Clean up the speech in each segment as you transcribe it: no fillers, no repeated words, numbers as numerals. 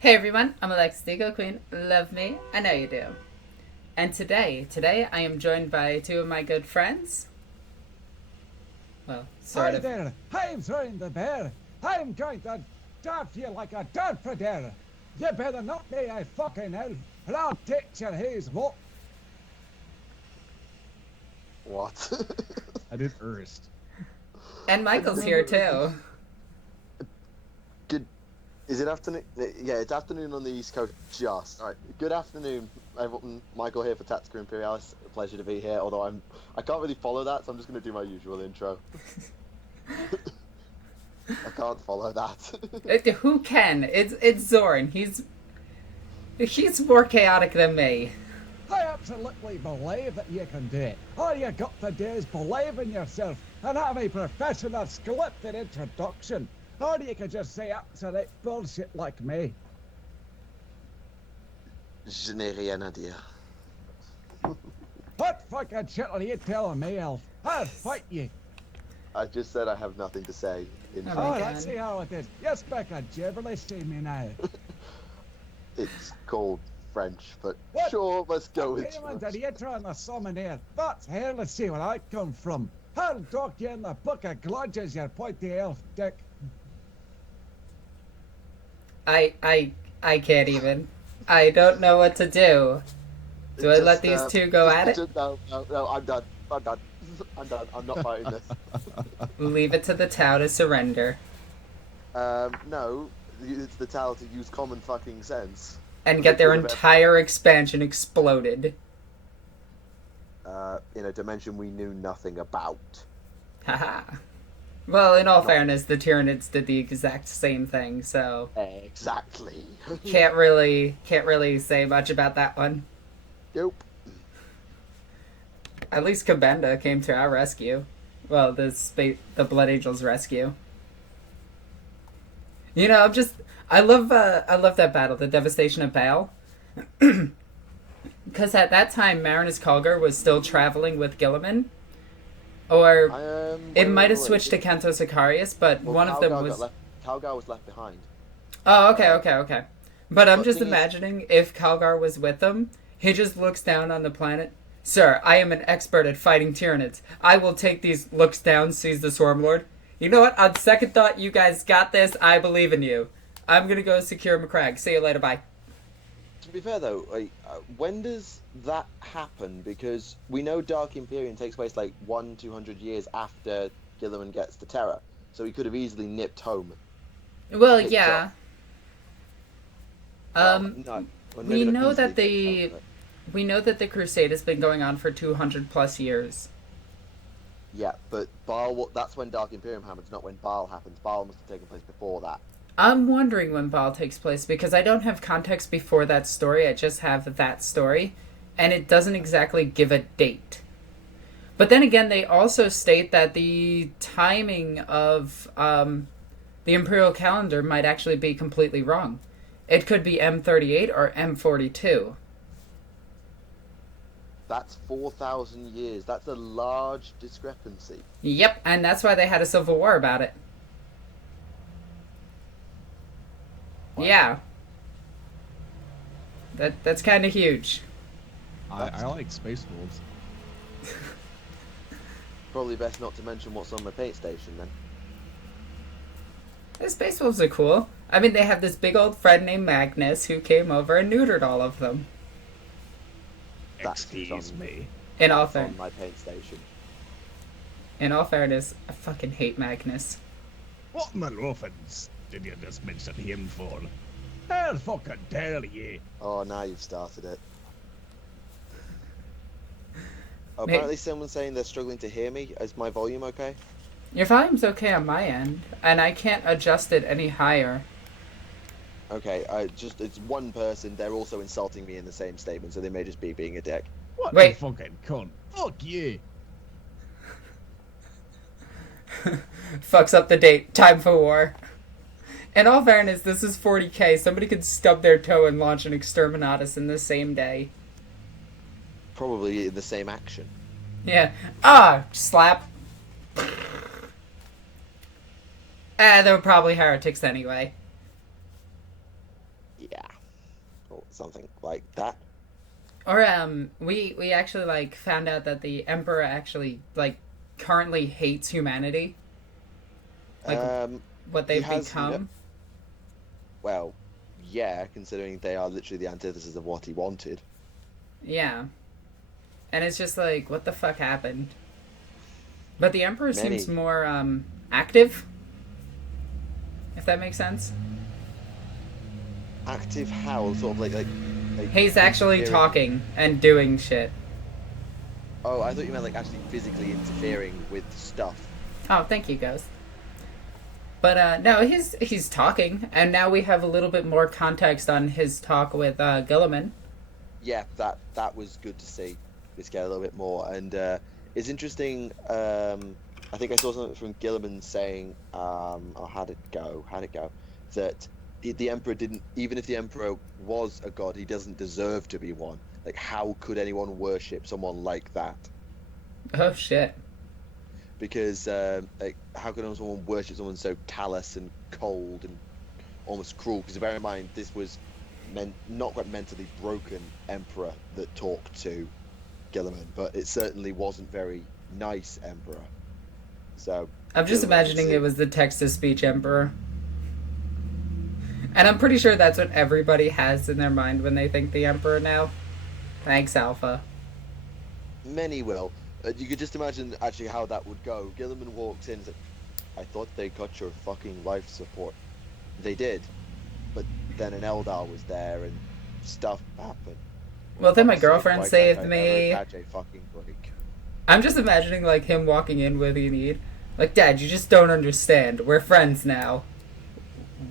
Hey everyone, I'm Alexis the Ego Queen. Love me, I know you do. And today I am joined by two of my good friends. Well, sort of. Hi there, I'm Zoran the bear. I'm going to dart you like a dart predator. You better not be a fucking elf, or I'll take your haze what? What? I did first. And Michael's here too. Good. Is it afternoon? Yeah, it's afternoon on the East Coast. Just all right. Good afternoon, everyone. Michael here for Tactical Imperialis. A pleasure to be here. Although I can't really follow that, so I'm just going to do my usual intro. I can't follow that. Who can? It's Zoran. He's more chaotic than me. I absolutely believe that you can do it. All you got to do is believe in yourself and have a professional scripted introduction. Or you can just say absolute bullshit like me. Je n'ai rien à dire. What fucking shit are you telling me, elf? I'll fight you. I just said I have nothing to say. In Oh, Let's see how it is. You speak a gibberish to me now. It's called French, but What? sure, let's go with Demons French. are you trying to summon here? That's here, let's see where I come from. I'll talk you in the book of gludges, you pointy elf dick. I can't even. I don't know what to do. Do I let these two go at it? No, I'm done. I'm done. I'm not fighting this. Leave it to the Tau to surrender. No, it's the Tau to use common fucking sense. And get their entire expansion exploded. In a dimension we knew nothing about. Haha. Well, in all fairness, the Tyranids did the exact same thing, so Exactly. can't really say much about that one. Nope. At least Kabenda came to our rescue. Well, the Blood Angels rescue. You know, I love that battle, the devastation of Baal. Because at that time, Marinus Kalgar was still traveling with Gilliman. Or it might have switched to Canto Sicarius, but one of them was... Calgar was left behind. Oh, okay. But I'm just imagining if Calgar was with them, he just looks down on the planet. Sir, I am an expert at fighting Tyranids. I will take these. Looks down, sees the Swarmlord. You know what? On second thought, you guys got this. I believe in you. I'm gonna go secure McCrag. See you later. Bye. To be fair though, when does that happen? Because we know Dark Imperium takes place like 200 years after Guilliman gets to Terra, so he could have easily nipped home. Well, yeah. No, we know that the Crusade has been going on for 200 plus years. Yeah, but Baal, that's when Dark Imperium happens, not when Baal happens. Baal must have taken place before that. I'm wondering when Baal takes place, because I don't have context before that story, I just have that story, and it doesn't exactly give a date. But then again, they also state that the timing of the Imperial calendar might actually be completely wrong. It could be M38 or M42. That's 4,000 years. That's a large discrepancy. Yep, and that's why they had a civil war about it. What? Yeah. That's kind of huge. I like Space Wolves. Probably best not to mention what's on the paint station then. The Space Wolves are cool. I mean, they have this big old friend named Magnus who came over and neutered all of them. Excuse me. In all on my paint station. In all fairness, I fucking hate Magnus. What maleficence did you just mention him for? How fucking dare you? Oh, now you've started it. Oh, apparently someone's saying they're struggling to hear me. Is my volume okay? Your volume's okay on my end, and I can't adjust it any higher. Okay, it's one person. They're also insulting me in the same statement, so they may just be being a dick. What Wait. the fucking cunt? Fuck you. Fucks up the date. Time for war. In all fairness, this is 40k. Somebody could stub their toe and launch an Exterminatus in the same day. Probably in the same action. Yeah. Slap. They were probably heretics anyway. Yeah, or something like that. Or we actually like found out that the Emperor actually like currently hates humanity, like what He they've has become. well, yeah, considering they are literally the antithesis of what he wanted. Yeah, and it's just like, what the fuck happened? But the Emperor seems Many more active, if that makes sense. active howl, sort of like He's actually interfering. talking and doing shit. Oh, I thought you meant like actually physically interfering with stuff. Oh, thank you, Ghost. But no, he's talking, and now we have a little bit more context on his talk with Guilliman. Yeah, that was good to see. This get a little bit more, and it's interesting. I think I saw something from Guilliman saying, oh, how'd it go? That the Emperor didn't, even if the Emperor was a god, he doesn't deserve to be one. Like, how could anyone worship someone like that? Oh shit. Because like, how could someone worship someone so callous and cold and almost cruel? Because bear in mind, this was not quite mentally broken Emperor that talked to Guilliman, but it certainly wasn't very nice Emperor. So I'm just imagining it was the text-to-speech Emperor. And I'm pretty sure that's what everybody has in their mind when they think the Emperor now. Thanks, Alpha. Many will. You could just imagine actually how that would go. Guilliman walks in and says, I thought they cut your fucking life support. They did. But then an Eldar was there and stuff happened. Well, then my Fuck's sake, girlfriend why saved can't I me. never catch a fucking break? I'm just imagining, like, him walking in with Enid. Like, Dad, you just don't understand. We're friends now.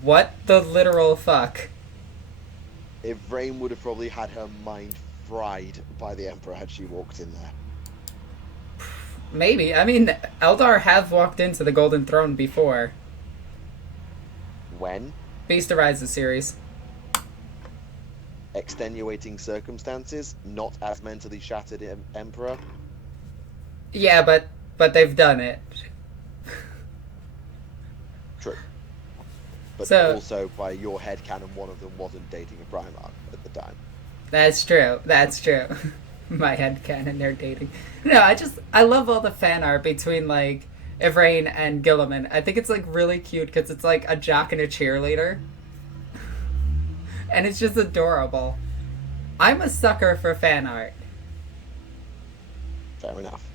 What the literal fuck? Yvraine would have probably had her mind fried by the Emperor had she walked in there. Maybe. I mean, Eldar have walked into the Golden Throne before. When? Beast Arises series. Extenuating circumstances, not as mentally shattered Emperor. Yeah, but they've done it. True. But So- also, by your headcanon, one of them wasn't dating a Primarch at the time. That's true. That's true. My headcanon, they're dating. No, I love all the fan art between, like, Yvraine and Guilliman. I think it's, like, really cute because it's, like, a jock and a cheerleader. And it's just adorable. I'm a sucker for fan art. Fair enough.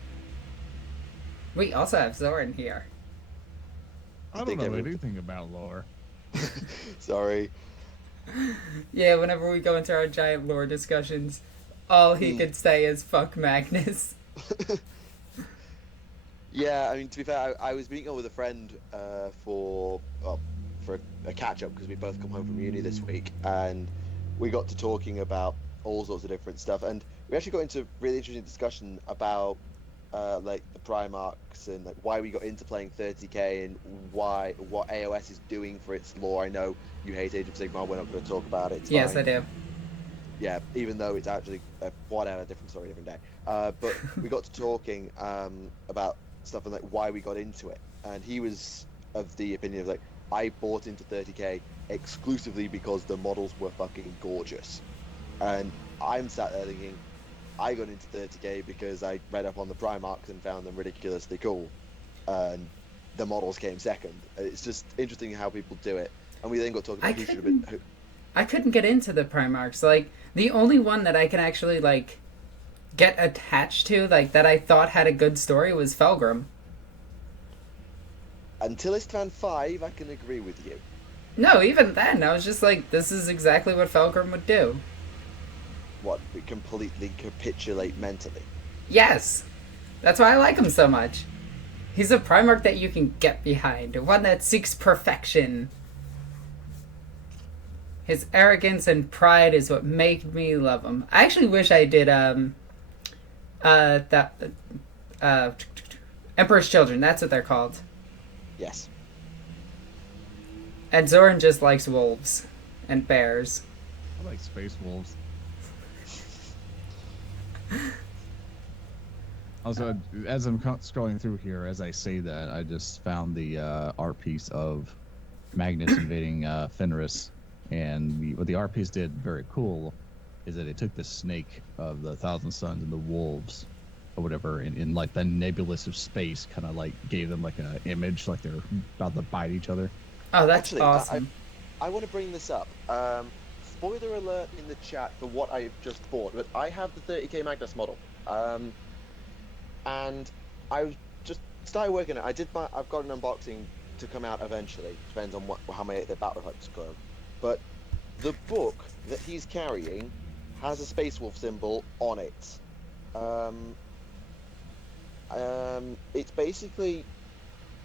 We also have Zoran here. I don't think know every- anything about lore. Sorry. Yeah, whenever we go into our giant lore discussions, all he could say is fuck Magnus. Yeah, I mean, to be fair, I was meeting up with a friend for a catch-up because we both come home from uni this week, and we got to talking about all sorts of different stuff, and we actually got into really interesting discussion about like the Primarchs and like why we got into playing 30k and what AOS is doing for its lore. I know you hate Age of Sigmar, we're not going to talk about it. It's Yes, fine. I do. Yeah, even though it's actually whatever, different story, different day. But we got to talking about stuff and like why we got into it, and he was of the opinion of like, I bought into 30k exclusively because the models were fucking gorgeous, and I'm sat there thinking, I got into 30k because I read up on the Primarchs and found them ridiculously cool, and the models came second. It's just interesting how people do it, and we then got talking about who should have been. I couldn't get into the Primarchs. Like, the only one that I can actually, like, get attached to, like, that I thought had a good story was Felgrim. Until Istvan 5, I can agree with you. No, even then, I was just like, this is exactly what Felgrim would do. What, completely capitulate mentally? Yes! That's why I like him so much. He's a Primarch that you can get behind, one that seeks perfection. His arrogance and pride is what made me love him. I actually wish I did, Emperor's Children, that's what they're called. Yes. And Zoran just likes wolves and bears. I like space wolves. Also, as I'm scrolling through here, as I say that, I just found the art piece of Magnus invading Fenris And what the RPs did very cool is that they took the snake of the Thousand Suns and the wolves or whatever, in like the nebulous of space, kind of like gave them like an image, like they're about to bite each other. Oh, that's Actually, awesome. I want to bring this up. Spoiler alert in the chat for what I've just bought, but I have the 30k Magnus model. And I just started working on it. I've got an unboxing to come out eventually. Depends on how many the battle types go. But the book that he's carrying has a Space Wolf symbol on it. It's basically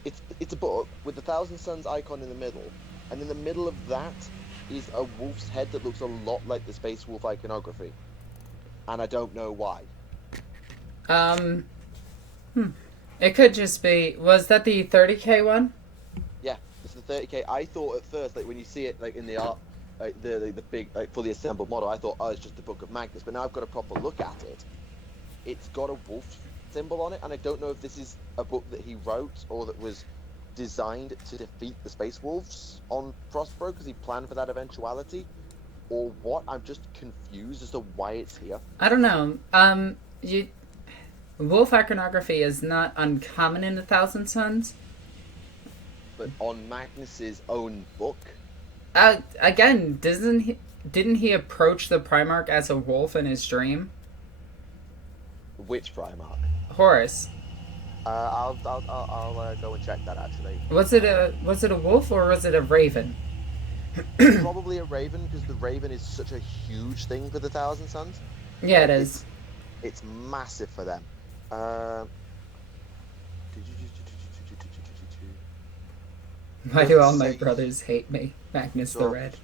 it's a book with the Thousand Suns icon in the middle, and in the middle of that is a wolf's head that looks a lot like the Space Wolf iconography, and I don't know why. It could just be. Was that the 30k one? Yeah, it's the 30k. I thought at first, like when you see it, like in the art, like the big, like fully assembled model, I thought, oh, it's just the Book of Magnus. But now I've got a proper look at it. It's got a wolf symbol on it, and I don't know if this is a book that he wrote or that was designed to defeat the Space Wolves on Prospero because he planned for that eventuality, or what. I'm just confused as to why it's here. I don't know. Wolf iconography is not uncommon in the Thousand Suns. But on Magnus's own book, again, didn't he approach the Primarch as a wolf in his dream? which Primarch? Horus. I'll go and check that actually. Was it a wolf or was it a raven? Probably a raven, because the raven is such a huge thing for the Thousand Suns. Yeah, it is. It's massive for them. Why do all my brothers hate me? Magnus the Red.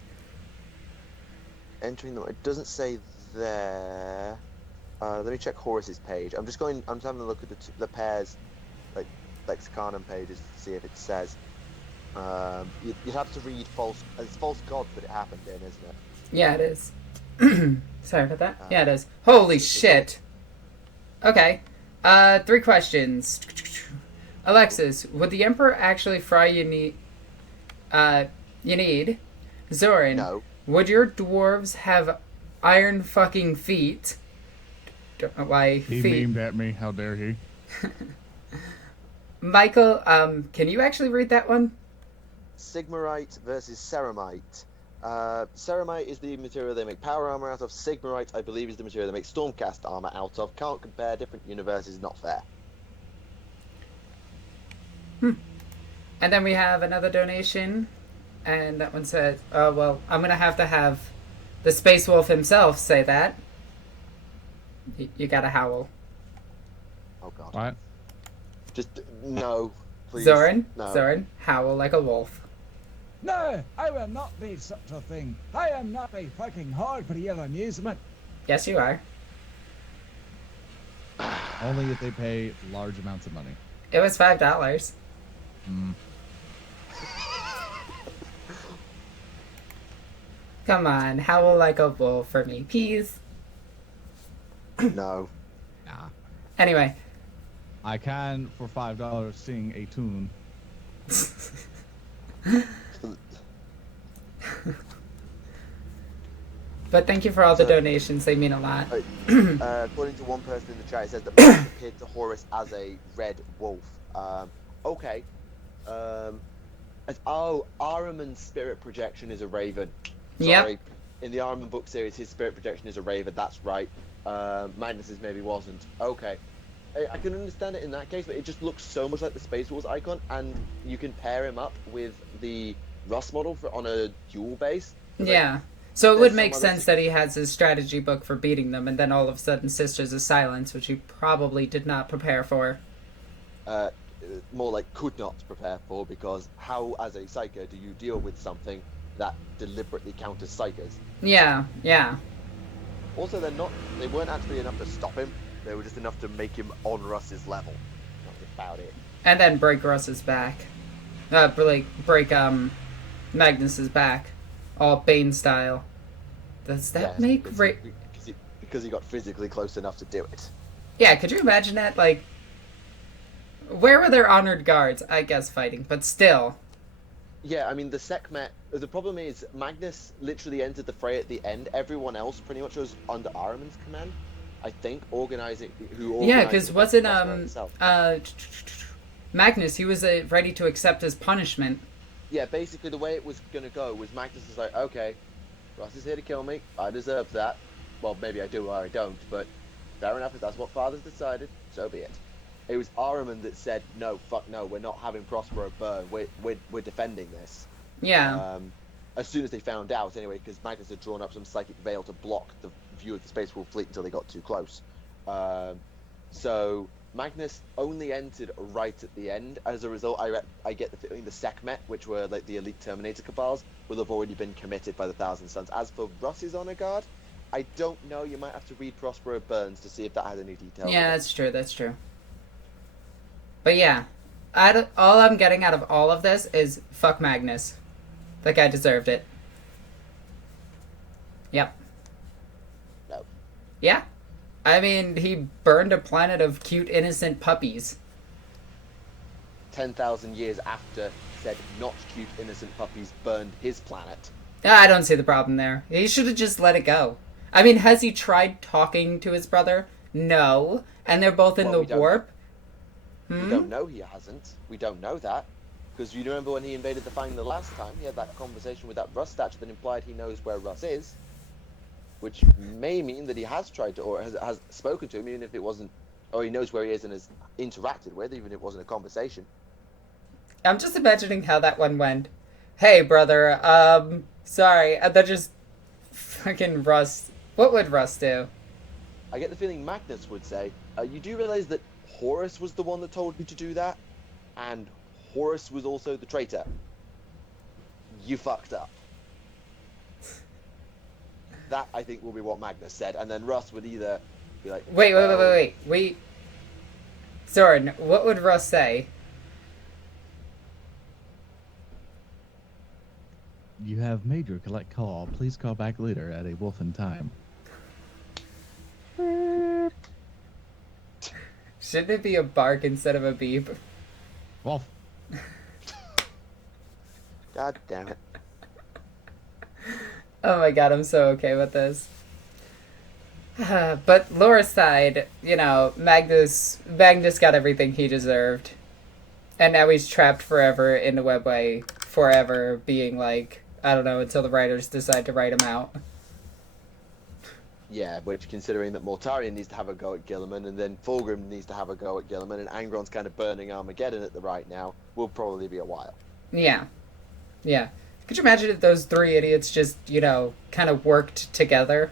Entering the... It doesn't say there. Let me check Horus's page. I'm having a look at the pairs, like lexiconum pages to see if it says. You'd have to read it's false gods that it happened in, isn't it? Yeah, it is. Sorry about that. Yeah, it is. Holy shit. Okay. 3 questions. Alexis, would the Emperor actually fry you need? Zoran, No. Would your dwarves have iron fucking feet? Don't know why He feet. memed at me. How dare he? Micheal, can you actually read that one? Sigmarite versus Ceramite. Ceramite is the material they make power armor out of. Sigmarite, I believe, is the material they make Stormcast armor out of. Can't compare different universes, not fair. And then we have another donation, and that one says, oh, well, I'm going to have the Space Wolf himself say that. You gotta howl. Oh god. What? Just, no, please. Zoran, No. Zoran, howl like a wolf. No, I will not be such a thing. I am not a fucking hog for your amusement. Yes, you are. Only if they pay large amounts of money. It was $5. Come on, howl like a wolf for me, please. No. Nah. Anyway. I can, for $5, sing a tune. But thank you for all the donations, they mean a lot. According to one person in the chat, it says that Magnus appeared to Horus as a red wolf. Okay. Ahriman's spirit projection is a raven. Sorry. Yep. In the Ahriman book series, his spirit projection is a raven. That's right. Magnus's maybe wasn't. Okay. I can understand it in that case, but it just looks so much like the Space Wars icon, and you can pair him up with the Rust model on a dual base. Yeah. So it would make sense that he has his strategy book for beating them, and then all of a sudden Sisters of Silence, which he probably did not prepare for. More like could not prepare for, because how, as a Psyker, do you deal with something that deliberately counters Psykers? Yeah, yeah. Also, they weren't actually enough to stop him. They were just enough to make him on Russ's level. That's about it. And then break Russ's back. Break Magnus's back. All Bane style. Does that make... Because he got physically close enough to do it. Yeah, could you imagine that? Like, where were their honored guards? I guess fighting, but still. Yeah, I mean, the Sekhmet, the problem is Magnus literally entered the fray at the end. Everyone else pretty much was under Ahriman's command, I think, organizing, Yeah, because wasn't, himself. Magnus, he was ready to accept his punishment. Yeah, basically the way it was going to go was Magnus is like, okay, Ross is here to kill me, I deserve that. Well, maybe I do or I don't, but fair enough, if that's what Father's decided, so be it. It was Ahriman that said, no, fuck no, we're not having Prospero burn, we're defending this. Yeah. As soon as they found out, anyway, because Magnus had drawn up some psychic veil to block the view of the Space Wolf fleet until they got too close. So Magnus only entered right at the end. As a result, I get the feeling the Sekhmet, which were like the elite Terminator cabals, will have already been committed by the Thousand Sons. As for Russ's honor guard, I don't know. You might have to read Prospero Burns to see if that has any details. Yeah, that's true. That's true. But yeah, all I'm getting out of all of this is fuck Magnus. That guy deserved it. Yep. No. Yeah. I mean, he burned a planet of cute, innocent puppies. 10,000 years after said not cute, innocent puppies burned his planet. I don't see the problem there. He should have just let it go. I mean, has he tried talking to his brother? No. And they're both in the warp? We don't know he hasn't. We don't know that. Because you remember when he invaded the Fang the last time, he had that conversation with that Russ statue that implied he knows where Russ is. Which may mean that he has tried to, or has spoken to him, even if it wasn't, or he knows where he is and has interacted with, even if it wasn't a conversation. I'm just imagining how that one went. Hey, brother, sorry, that just fucking Russ. What would Russ do? I get the feeling Magnus would say, you do realize that Horus was the one that told you to do that? And Horus was also the traitor. You fucked up. That, I think, will be what Magnus said. And then Russ would either be like... Wait. Zoran, what would Russ say? You have made your collect call. Please call back later at a wolfen time. Shouldn't it be a bark instead of a beep? Wolf. God damn it. Oh my god, I'm so okay with this. But Laura's side, you know, Magnus got everything he deserved. And now he's trapped forever in the webway, forever being like, I don't know, until the writers decide to write him out. Yeah, which, considering that Mortarion needs to have a go at Guilliman, and then Fulgrim needs to have a go at Guilliman, and Angron's kind of burning Armageddon at the right now, will probably be a while. Yeah. Could you imagine if those three idiots just, you know, kind of worked together?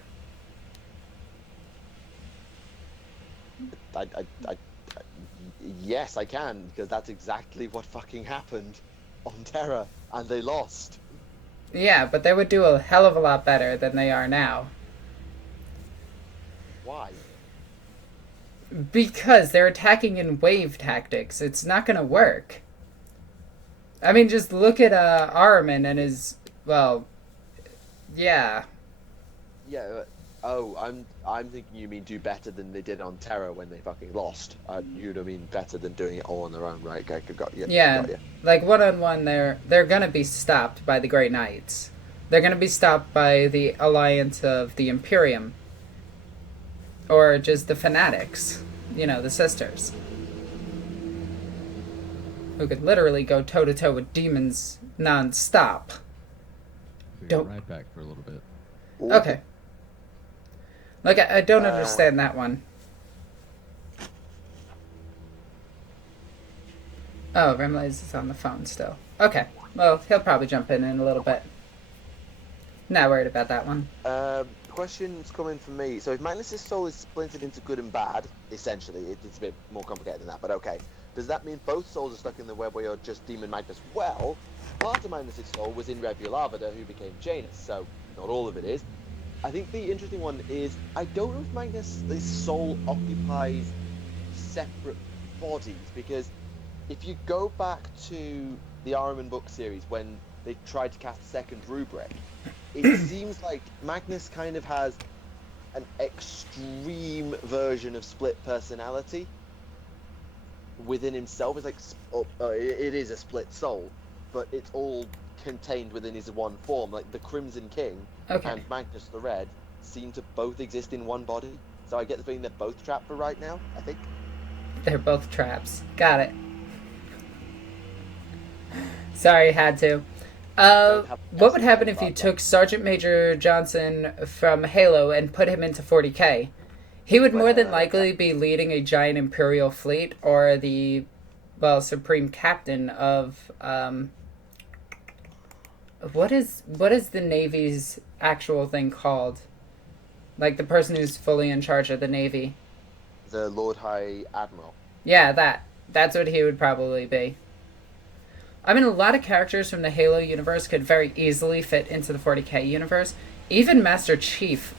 Yes, I can, because that's exactly what fucking happened on Terra, and they lost. Yeah, but they would do a hell of a lot better than they are now. Why? Because they're attacking in wave tactics. It's not gonna work. I mean, just look at Ahriman and his, well, yeah. Yeah, I'm thinking you mean do better than they did on Terra when they fucking lost. You don't mean better than doing it all on their own, right? Okay, got you. Yeah, got you. like one-on-one, they're gonna be stopped by the Great Knights. They're gonna be stopped by the alliance of the Imperium. Or just the Fanatics. You know, the Sisters. Who could literally go toe-to-toe with demons non-stop. Don't right back for a little bit. Okay. Like, I don't understand that one. Oh, Remlaze is on the phone still. Okay. Well, he'll probably jump in a little bit. Not worried about that one. Questions coming from me. So if Magnus' soul is splintered into good and bad, essentially, it's a bit more complicated than that, but okay. Does that mean both souls are stuck in the web where you're just Demon Magnus? Well, part of Magnus' soul was in Revul Avada, who became Janus, so not all of it is. I think the interesting one is, I don't know if Magnus' soul occupies separate bodies, because if you go back to the Ahriman book series when they tried to cast a second rubric, it seems like Magnus kind of has an extreme version of split personality within himself. It's like it is a split soul, but it's all contained within his one form. Like the Crimson King and Magnus the Red seem to both exist in one body. So I get the feeling they're both trapped for right now, I think. They're both traps. Got it. Sorry, had to. What would happen if you took Sergeant Major Johnson from Halo and put him into 40k? He would more than likely be leading a giant Imperial fleet, or the, well, Supreme Captain of, what is the Navy's actual thing called? Like, the person who's fully in charge of the Navy. The Lord High Admiral. Yeah, that's what he would probably be. I mean, a lot of characters from the Halo universe could very easily fit into the 40k universe. Even Master Chief,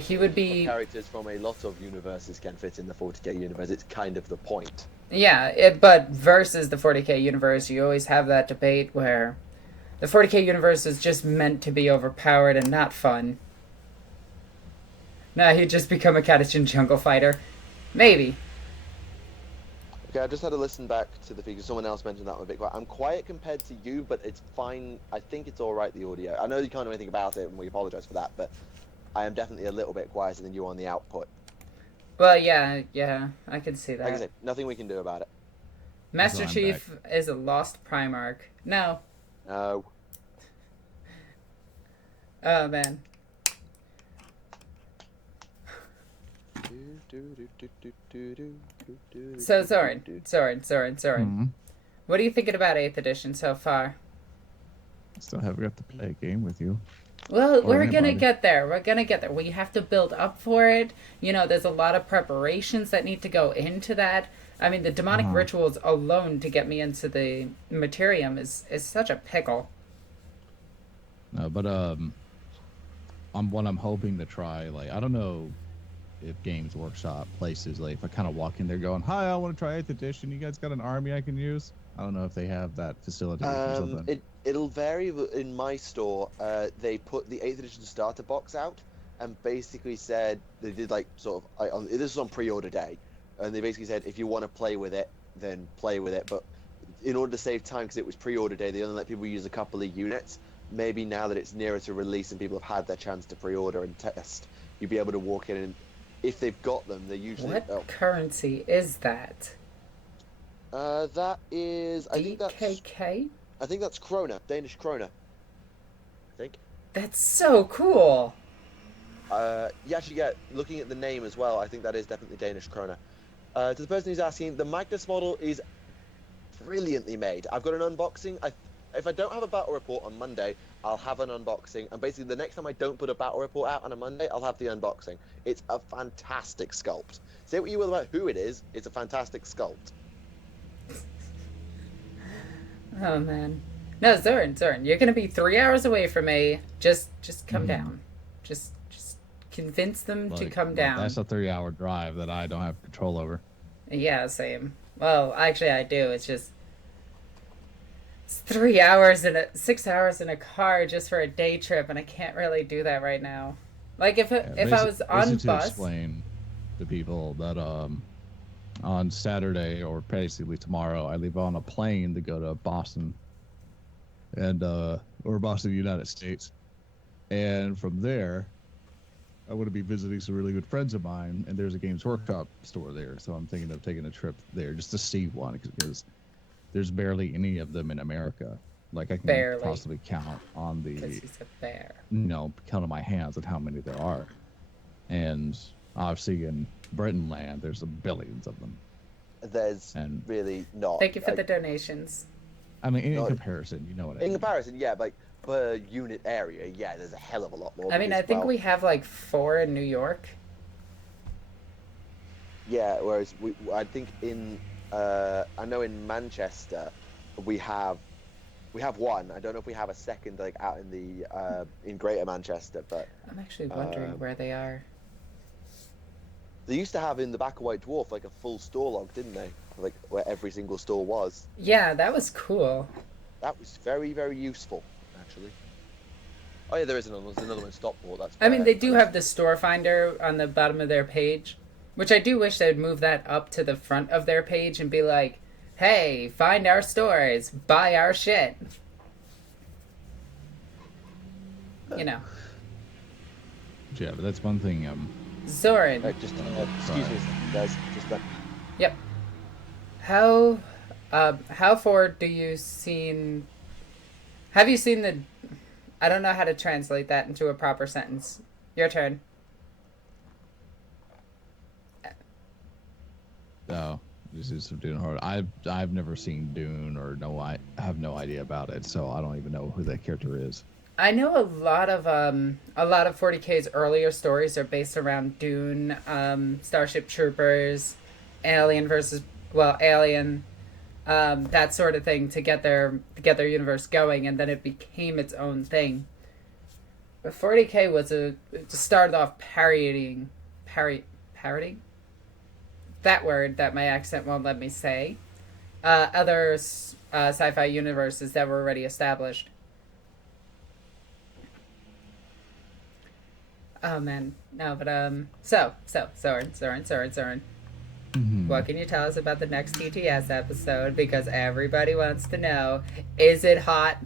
he would be... Characters from a lot of universes can fit in the 40k universe. It's kind of the point. Yeah, but versus the 40k universe, you always have that debate where the 40k universe is just meant to be overpowered and not fun. Nah, he'd just become a Catachin jungle fighter. Maybe. Okay, I just had to listen back to the feed because someone else mentioned that I'm a bit quiet. I'm quiet compared to you, but it's fine. I think it's alright, the audio. I know you can't do anything about it, and we apologise for that, but I am definitely a little bit quieter than you on the output. Well, yeah, I can see that. Like I said, nothing we can do about it. Master Chief is a lost Primarch. No. No. Oh, man. So, Zoran. Mm-hmm. What are you thinking about 8th edition so far? Still haven't got to play a game with you. Well, we're gonna get there. We have to build up for it. You know, there's a lot of preparations that need to go into that. I mean, the demonic rituals alone to get me into the Materium is such a pickle. No, but what I'm hoping to try, like, I don't know if Games Workshop places, like, if I kind of walk in there going, hi, I want to try 8th edition, you guys got an army I can use? I don't know if they have that facility or something. It'll vary. In my store, they put the 8th edition starter box out and basically said, they did like sort of, this was on pre-order day, and they basically said, if you want to play with it, then play with it, but in order to save time, because it was pre-order day, they only let people use a couple of units. Maybe now that it's nearer to release and people have had their chance to pre-order and test, you'll be able to walk in and if they've got them, they usually... What currency is that? That is... DKK? I think that's krona, Danish krona. I think. That's so cool! You actually get, looking at the name as well, I think that is definitely Danish krona. To the person who's asking, the Magnus model is brilliantly made. I've got an unboxing. If I don't have a battle report on Monday, I'll have an unboxing, and basically the next time I don't put a battle report out on a Monday, I'll have the unboxing. It's a fantastic sculpt. Say what you will about who it is, it's a fantastic sculpt. Oh, man. No, Zoran, you're gonna be 3 hours away from me. Just come down. Just convince them to come down. That's a 3-hour drive that I don't have control over. Yeah, same. Well, actually I do. It's just... It's 3 hours and 6 hours in a car just for a day trip, and I can't really do that right now. Like, if I was on to bus... explain to people that on Saturday, or basically tomorrow, I leave on a plane to go to Boston, and or Boston, United States. And from there, I'm going to be visiting some really good friends of mine, and there's a Games Workshop store there, so I'm thinking of taking a trip there just to see one, because there's barely any of them in America. Like, I can possibly count on the... Because he's a bear. Count on my hands at how many there are. And obviously in Britain land, there's billions of them. There's really not. Thank you for the donations. I mean, in comparison, you know what I mean. In comparison, yeah, like, per unit area, yeah, there's a hell of a lot more. I mean, I think we have, like, 4 in New York. Yeah, whereas I think in... I know in Manchester we have one. I don't know if we have a second like out in the in Greater Manchester, but I'm actually wondering where they are. They used to have in the back of White Dwarf like a full store log, didn't they? Like where every single store was. Yeah, that was cool. That was very, very useful, actually. Oh yeah, there is another one. There's another one in Stockport. That's. I mean, they do have the store finder on the bottom of their page. Which I do wish they'd move that up to the front of their page and be like, hey, find our stores, buy our shit. you know. Yeah, but that's one thing. Zoran. Just excuse me, guys. Just Yep. How far do you seen? Have you seen the? I don't know how to translate that into a proper sentence. Your turn. Oh, this is some Dune horror. I've never seen Dune, or I have no idea about it, so I don't even know who that character is. I know a lot of 40K's earlier stories are based around Dune, Starship Troopers, Alien, that sort of thing to get their universe going, and then it became its own thing. But 40K started off parodying that word that my accent won't let me say. Other sci-fi universes that were already established. Oh man, no, but so Zoran. Mm-hmm. What can you tell us about the next TTS episode? Because everybody wants to know, is it hot?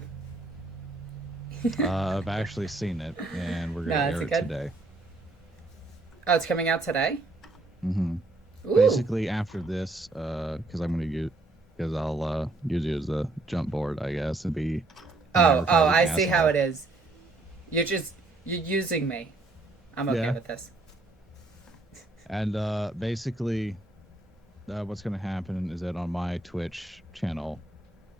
I've actually seen it, and we're gonna air it today. Oh, it's coming out today? Mm-hmm. Ooh. Basically, after this, because I'll use you as a jump board, I guess, and be. I see how it is. You're using me. I'm okay with this. And basically, what's going to happen is that on my Twitch channel,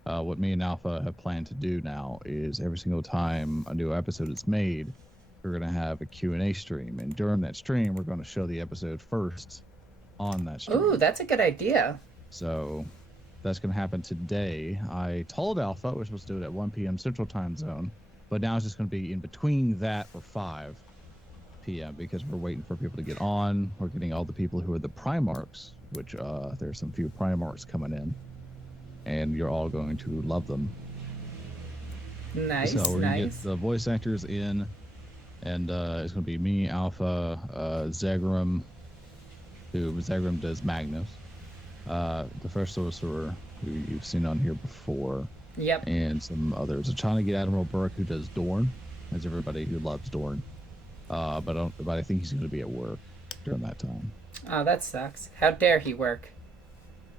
what me and Alpha have planned to do now is every single time a new episode is made, we're going to have a Q&A stream. And during that stream, we're going to show the episode first on that stream. Ooh, that's a good idea. So that's going to happen today. I told Alpha we're supposed to do it at 1 p.m. Central Time Zone, but now it's just going to be in between that or 5 p.m. because we're waiting for people to get on. We're getting all the people who are the Primarchs, which there's some few Primarchs coming in, and you're all going to love them. Nice, so we're going to get the voice actors in, and it's going to be me, Alpha, Zegrum, who Zegrum does Magnus, the First Sorcerer, who you've seen on here before. Yep. And some others. I'm trying to get Admiral Burke, who does Dorn, as everybody who loves Dorn. But I think he's going to be at work during that time. Oh, that sucks. How dare he work?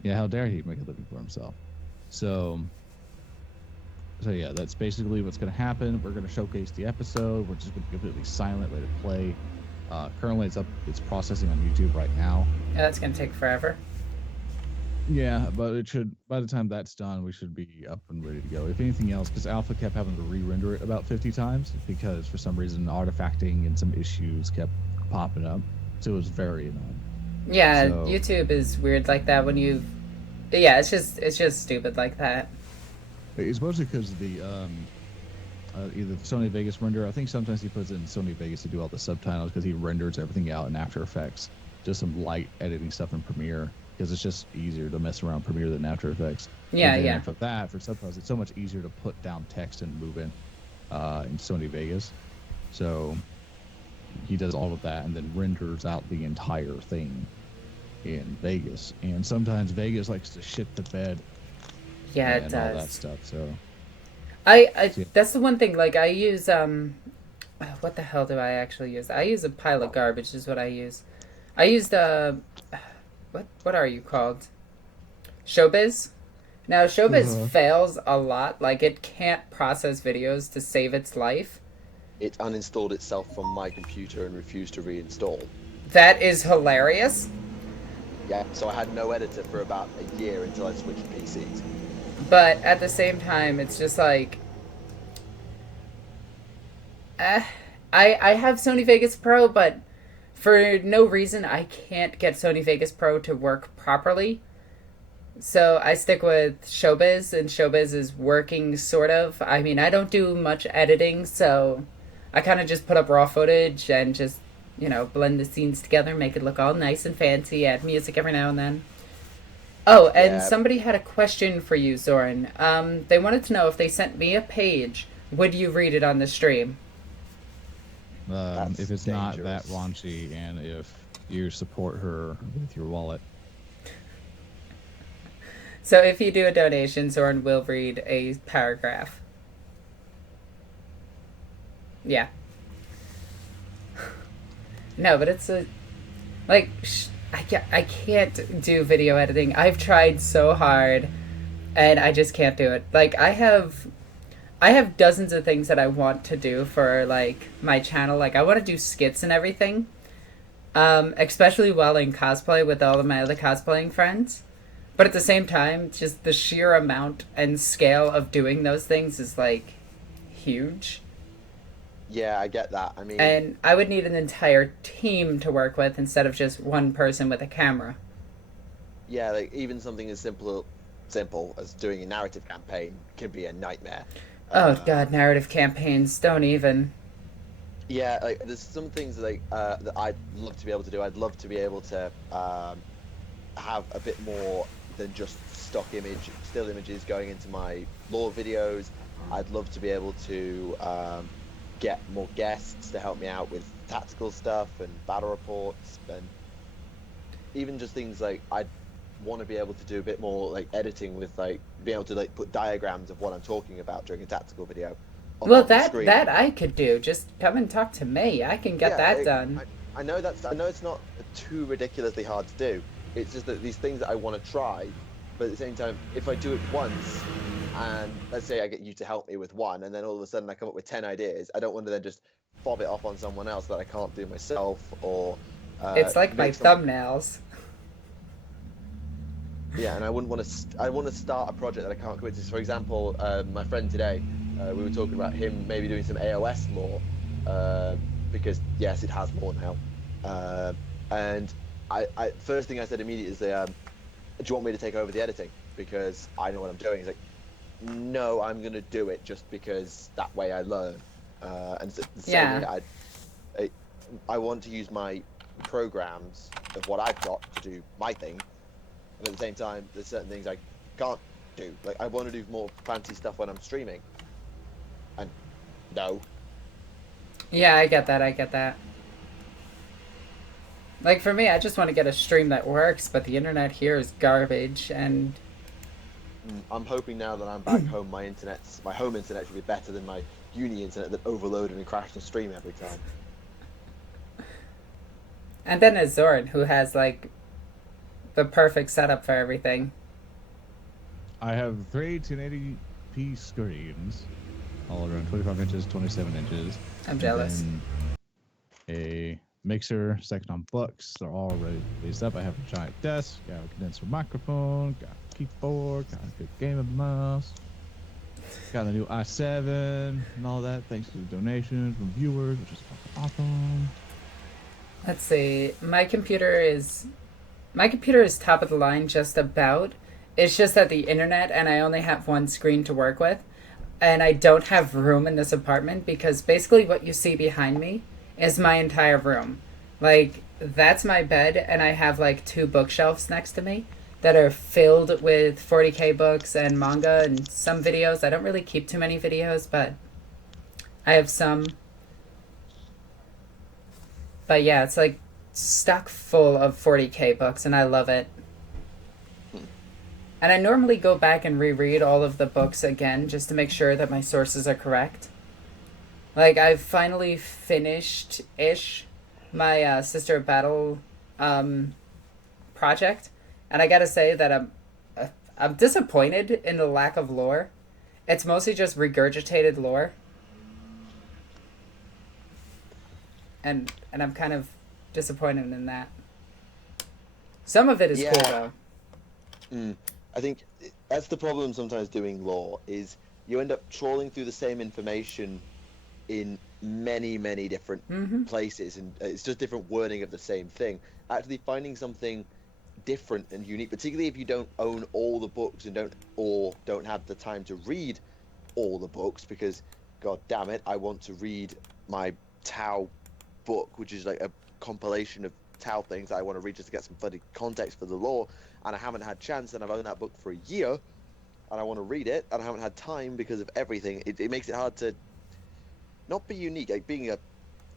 Yeah, how dare he make a living for himself? So yeah, that's basically what's going to happen. We're going to showcase the episode. We're just going to be completely silent, let it play. Currently, it's processing on YouTube right now. Yeah, that's going to take forever. Yeah, but it should. By the time that's done, we should be up and ready to go. If anything else, because Alpha kept having to re-render it about 50 times because for some reason artifacting and some issues kept popping up, so it was very annoying. Yeah, so, YouTube is weird like that when you. Yeah, it's just stupid like that. It's mostly because of the either the Sony Vegas render. I think sometimes he puts it in Sony Vegas to do all the subtitles because he renders everything out in After Effects. Just some light editing stuff in Premiere. Because it's just easier to mess around Premiere than After Effects. Yeah. For subtitles, it's so much easier to put down text and move in Sony Vegas. So he does all of that and then renders out the entire thing in Vegas. And sometimes Vegas likes to shit the bed. Yeah, it and does. all that stuff. So that's the one thing. Like I use what the hell do I actually use? I use a pile of garbage. Is what I use. I use the. What are you called? Showbiz? Now, Showbiz fails a lot. Like, it can't process videos to save its life. It uninstalled itself from my computer and refused to reinstall. That is hilarious. Yeah, so I had no editor for about a year until I switched PCs. But at the same time, it's just like... I have Sony Vegas Pro, but... for no reason, I can't get Sony Vegas Pro to work properly. So I stick with Showbiz, and Showbiz is working, sort of. I mean, I don't do much editing, so I kind of just put up raw footage and just, blend the scenes together, make it look all nice and fancy, add music every now and then. Oh, and somebody had a question for you, Zoran. They wanted to know if they sent me a page, would you read it on the stream? If it's dangerous. Not that raunchy, and if you support her with your wallet. So if you do a donation, Zoran will read a paragraph. Yeah, No, but it's a like I can't do video editing. I've tried so hard, and I just can't do it. Like I have dozens of things that I want to do for like my channel. Like I want to do skits and everything, especially while in cosplay with all of my other cosplaying friends. But at the same time, just the sheer amount and scale of doing those things is like huge. Yeah, I get that. I mean, And I would need an entire team to work with instead of just one person with a camera. yeah, like even something as simple as doing a narrative campaign can be a nightmare. Oh god, narrative campaigns, don't even. Yeah, like there's some things like that I'd love to be able to do. I'd love to be able to have a bit more than just still images going into my lore videos. I'd love to be able to get more guests to help me out with tactical stuff and battle reports, and even just things like I'd want to be able to do a bit more like editing with like being able to like put diagrams of what I'm talking about during a tactical video. Well, on the that screen. that I could do. Just come and talk to me. I can get that like, done. I know it's not too ridiculously hard to do. It's just that these things that I want to try, but at the same time, if I do it once, and let's say I get you to help me with one, and then all of a sudden I come up with 10 ideas, I don't want to then just fob it off on someone else that I can't do myself, or It's like my thumbnails. Yeah, and I wouldn't want to. I want to start a project that I can't commit to. So for example, my friend today, we were talking about him maybe doing some AOS lore, because yes, it has lore now. And I first thing I said immediately is, do you want me to take over the editing because I know what I'm doing? He's like, no, I'm gonna do it just because that way I learn. And so, Yeah. I want to use my programs of what I've got to do my thing. And at the same time, there's certain things I can't do. Like, I want to do more fancy stuff when I'm streaming. And no. Yeah, I get that. Like for me, I just want to get a stream that works, but the internet here is garbage, and I'm hoping now that I'm back home, my home internet should be better than my uni internet that overloaded and crashed the stream every time. and then there's Zoran, who has like the perfect setup for everything. I have 3 1080p screens, all around 25 inches, 27 inches. I'm jealous. And a mixer, second on books. They're all ready raised up. I have a giant desk, got a condenser microphone, got a keyboard, got a good gaming mouse, got a new i7 and all that, thanks to the donations from viewers, which is awesome. Let's see. My computer is top of the line just about. It's just that the internet, and I only have one screen to work with, and I don't have room in this apartment because basically what you see behind me is my entire room. Like, that's my bed, and I have like 2 bookshelves next to me that are filled with 40k books and manga and some videos. I don't really keep too many videos, but I have some. But yeah, it's like stuck full of 40k books, and I love it. And I normally go back and reread all of the books again just to make sure that my sources are correct. Like, I've finally finished-ish my Sister of Battle project, and I gotta say that I'm disappointed in the lack of lore. It's mostly just regurgitated lore. And I'm kind of disappointed in that. Some of it is cool, though. I think that's the problem sometimes doing lore, is you end up trawling through the same information in many, many different places, and it's just different wording of the same thing. Actually finding something different and unique, particularly if you don't own all the books and don't have the time to read all the books, because god damn it, I want to read my Tau book, which is like a compilation of Tau things that I want to read just to get some bloody context for the lore, and I haven't had chance, and I've owned that book for a year, and I want to read it, and I haven't had time because of everything. It makes it hard to not be unique. Like, being a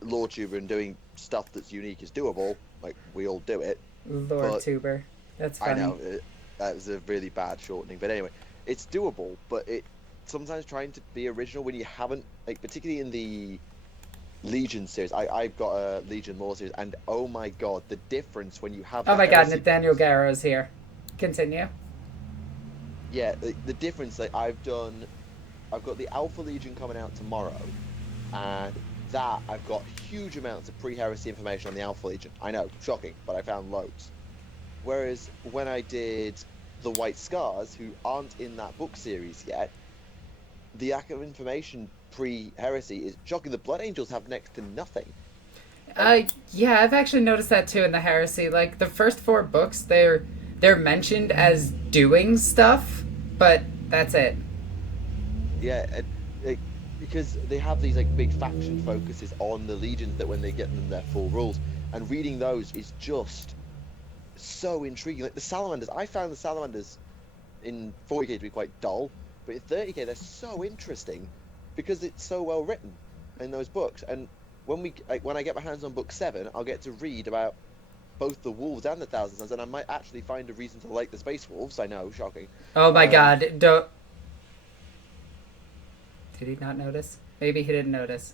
lore tuber and doing stuff that's unique is doable. Like, we all do it. Lore tuber. That's funny. I know, that was a really bad shortening, but anyway, it's doable, but it sometimes trying to be original when you haven't, like, particularly in the Legion series. I've got a Legion lore series, and oh my god, the difference when you have. Oh my god, heresy Nathaniel books. Garrow's here. Continue. Yeah, the difference that I've got the Alpha Legion coming out tomorrow, and that I've got huge amounts of pre-heresy information on the Alpha Legion. I know, shocking, but I found loads. Whereas when I did the White Scars, who aren't in that book series yet, the lack of information pre-heresy is shocking. The Blood Angels have next to nothing. Yeah, I've actually noticed that too in the Heresy. Like, the first 4 books, they're mentioned as doing stuff, but that's it. Yeah, because they have these like big faction focuses on the legions that when they get them their full rules, and reading those is just so intriguing. Like the Salamanders, I found the Salamanders in 40k to be quite dull, but in 30k they're so interesting because it's so well written in those books. And when I get my hands on book 7, I'll get to read about both the wolves and the Thousand Sons, and I might actually find a reason to like the Space Wolves. I know, shocking. Oh my god, don't... Did he not notice? Maybe he didn't notice.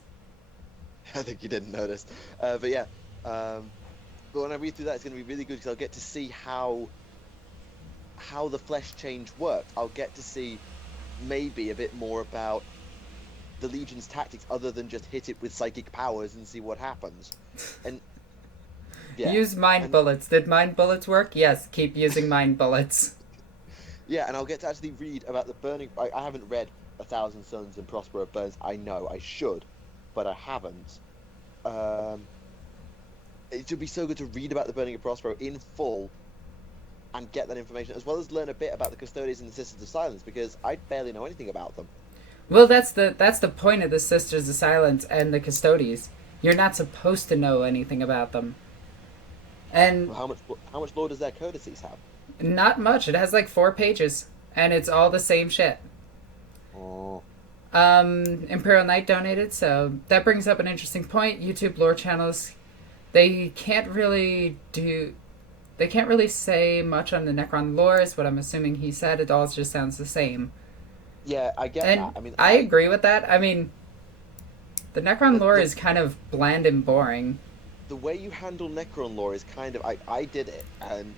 I think you didn't notice. But yeah, but when I read through that, it's going to be really good because I'll get to see how the flesh change works. I'll get to see maybe a bit more about the Legion's tactics other than just hit it with psychic powers and see what happens. And yeah. Use mind bullets. Did mind bullets work? Yes, keep using mind bullets. Yeah, and I'll get to actually read about the burning... I haven't read 1,000 Suns and Prospero Burns. I know, I should, but I haven't. It would be so good to read about the burning of Prospero in full and get that information, as well as learn a bit about the Custodians and the Sisters of Silence, because I barely know anything about them. Well, that's the point of the Sisters of Silence and the Custodians. You're not supposed to know anything about them. And Well, how much lore does their codices have? not much. It has like 4 pages, and it's all the same shit. Oh. Imperial Knight donated, so that brings up an interesting point. YouTube lore channels, they can't really say much on the Necron lore, is what I'm assuming he said. It all just sounds the same. Yeah, I get And that. I mean, I agree with that. I mean, the Necron lore is kind of bland and boring. the way you handle Necron lore is kind of... I did it, and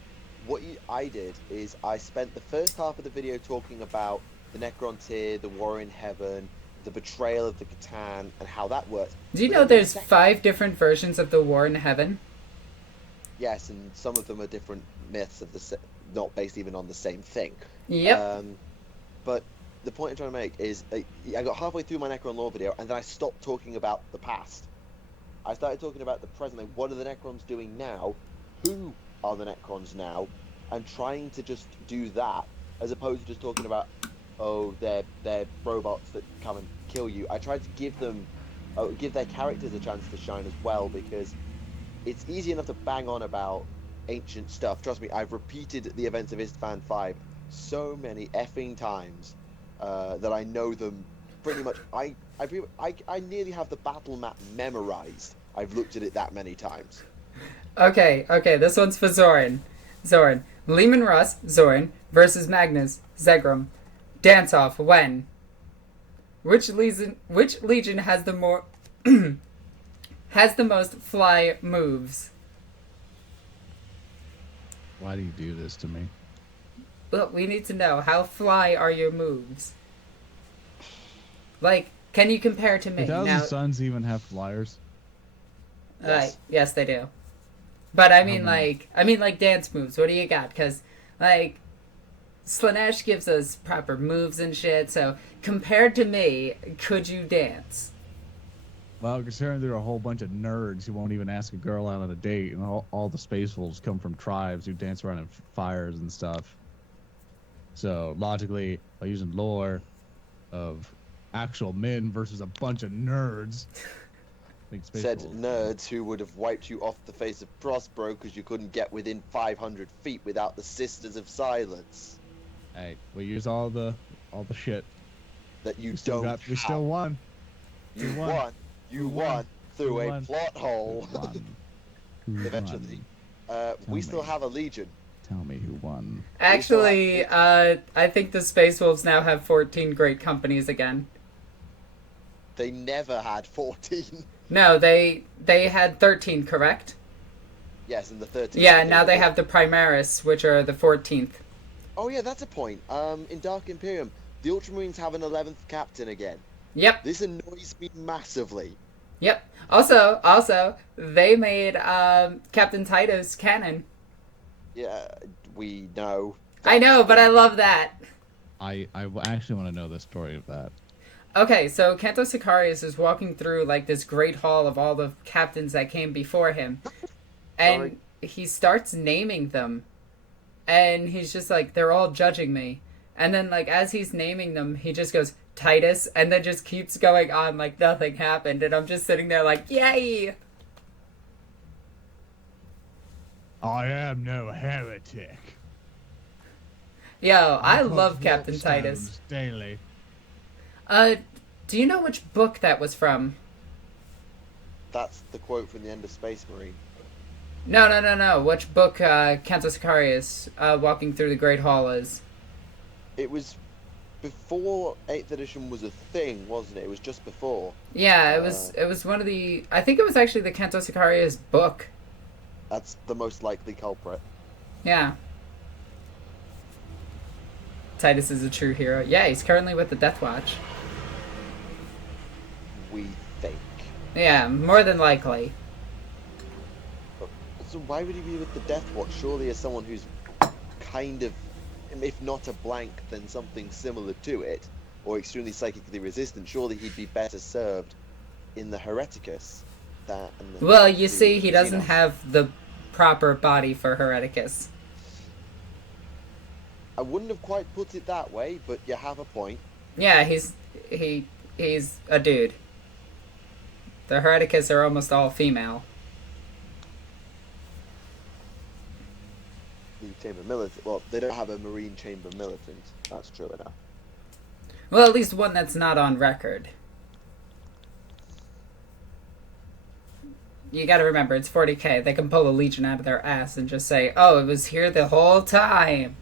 what I did is I spent the first half of the video talking about the Necron tier, the War in Heaven, the betrayal of the Catan, and how that works. Do you But know then the there's second- 5 different versions of the War in Heaven? Yes, and some of them are different myths of not based even on the same thing. Yep. But the point I'm trying to make is I got halfway through my Necron lore video, and then I stopped talking about the past. I started talking about the present. Like, what are the Necrons doing now? Who are the Necrons now? And trying to just do that, as opposed to just talking about, oh, they're robots that come and kill you. I tried to give their characters a chance to shine as well, because it's easy enough to bang on about ancient stuff. Trust me, I've repeated the events of Istvan 5 so many effing times that I know them pretty much. I nearly have the battle map memorized. I've looked at it that many times. Okay, this one's for Zoran. Lehman Russ, Zoran, versus Magnus, Zegrum. Dance off, when? Which legion has the more... has the most fly moves? Why do you do this to me? Well, we need to know, how fly are your moves? Like, can you compare to me? 1,000 Suns even have flyers? Yes. Yes, they do. But I mean, like dance moves. What do you got? Because, like, Slanesh gives us proper moves and shit. So, compared to me, could you dance? Well, considering there are a whole bunch of nerds who won't even ask a girl out on a date, and all the Space Wolves come from tribes who dance around in fires and stuff. So, logically, by using lore of actual men versus a bunch of nerds... Said nerds who would have wiped you off the face of Prospero because you couldn't get within 500 feet without the Sisters of Silence. Hey, we use all the shit. That you We still don't we still won. You won. won. You won through We a won. plot hole. Who Eventually. won? We me. still have a legion. Tell me who won. Actually, I think the Space Wolves now have 14 great companies again. They never had 14. No, they had 13, correct? Yes, and the 13th. Yeah, now they have the Primaris, which are the 14th. Oh yeah, that's a point. In Dark Imperium, the Ultramarines have an 11th captain again. Yep. This annoys me massively. Yep. Also, they made Captain Titus canon. Yeah, we know. I know, but I love that. I actually want to know the story of that. Okay, so Canto Sicarius is walking through like this great hall of all the captains that came before him, and he starts naming them, and he's just like, they're all judging me, and then like as he's naming them, he just goes Titus, and then just keeps going on like nothing happened, and I'm just sitting there like, yay! I am no heretic. Yo, I love Captain Titus. Daily. Do you know which book that was from? That's the quote from the end of Space Marine. No. Which book Canto Sicarius walking through the Great Hall is? It was before 8th edition was a thing, wasn't it? It was just before. Yeah, it was one of the... I think it was actually the Canto Sicarius book. That's the most likely culprit. Yeah. Titus is a true hero. Yeah, he's currently with the Deathwatch. We think. Yeah, more than likely. So why would he be with the Deathwatch? Surely as someone who's kind of, if not a blank, then something similar to it, or extremely psychically resistant, surely he'd be better served in the Hereticus. Well, you see, he doesn't have the proper body for Hereticus. I wouldn't have quite put it that way, but you have a point. Yeah, he's a dude. The Hereticus are almost all female. The Chamber Militant. Well, they don't have a Marine Chamber Militant. That's true enough. Well, at least one that's not on record. You gotta remember, it's 40k. They can pull a legion out of their ass and just say, oh, it was here the whole time.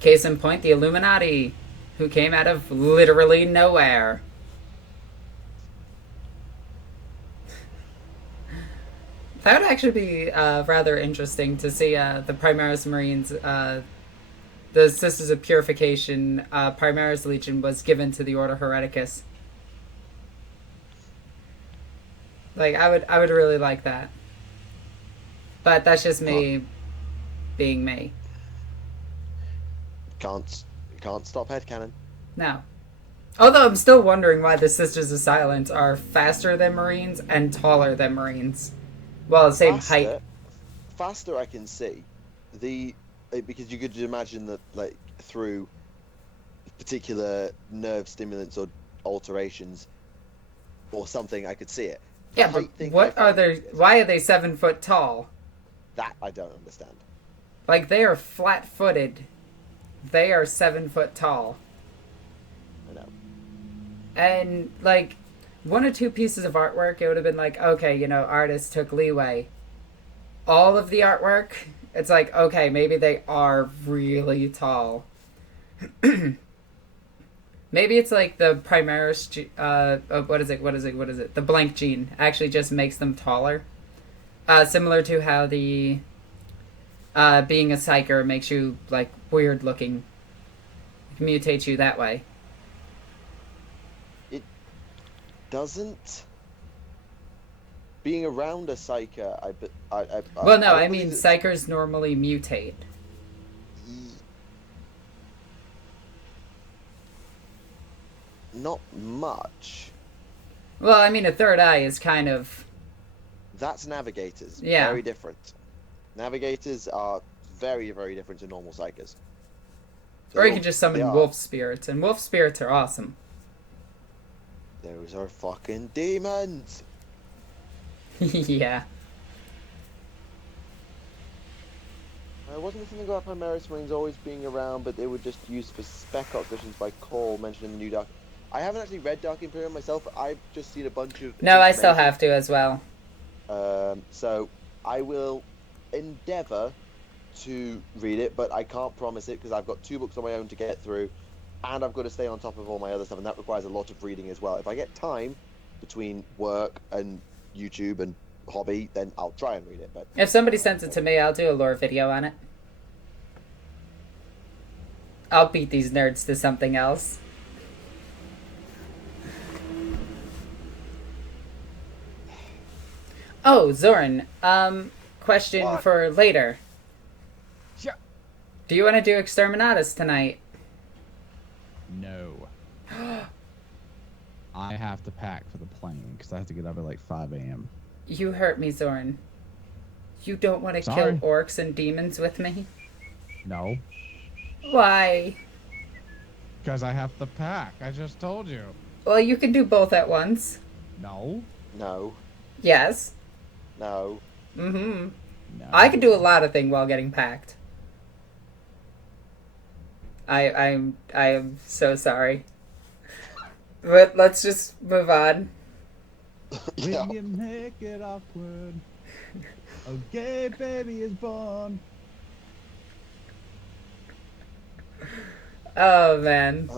Case in point, the Illuminati, who came out of literally nowhere. That would actually be rather interesting to see the Primaris Marines, the Sisters of Purification, Primaris Legion was given to the Order Hereticus. Like, I would really like that. But that's just me being me. Can't stop headcanon. No. Although I'm still wondering why the Sisters of Silence are faster than Marines and taller than Marines. Well, the same height. Faster I can see. Because you could imagine that, like, through particular nerve stimulants or alterations or something, I could see it. Yeah, but why are they 7 foot tall? That I don't understand. Like, they are flat-footed. They are 7 foot tall. I know. And, like, 1 or 2 pieces of artwork, it would have been like, okay, you know, artists took leeway. All of the artwork, it's like, okay, maybe they are really tall. Maybe it's like the Primaris, what is it? The blank gene actually just makes them taller. Similar to how the being a psyker makes you, like, weird looking. It can mutate you that way. It doesn't. Being around a psyker, well, no, I mean, psykers normally mutate. Not much. Well, I mean, a third eye is kind of... That's navigators. Yeah. Very different. Navigators are very, very different to normal psykers. So or you can just summon wolf spirits, and wolf spirits are awesome. Those are fucking demons! Yeah. I wasn't thinking about Primaris Marines always being around, but they were just used for spec oppositions by Cole, mentioning the new Dark... I haven't actually read Dark Imperium myself, I've just seen a bunch of... No, I still have to as well. So, I will endeavour to read it, but I can't promise it, because I've got 2 books on my own to get through, and I've got to stay on top of all my other stuff, and that requires a lot of reading as well. If I get time, between work and YouTube and hobby, then I'll try and read it. But If somebody sends it to me, I'll do a lore video on it. I'll beat these nerds to something else. Oh, Zoran, question What? for later. Sure. Do you want to do Exterminatus tonight? No. I have to pack for the plane because I have to get up at like 5 a.m. You hurt me, Zoran. You don't want to kill Sorry. orcs and demons with me? No. Why? Because I have to pack. I just told you. Well, you can do both at once. No. no, Yes. no. Mm-hmm. No. I can do a lot of things while getting packed. I am so sorry. But let's just move on. Yeah. When you make it awkward, a gay baby is born. Oh, man.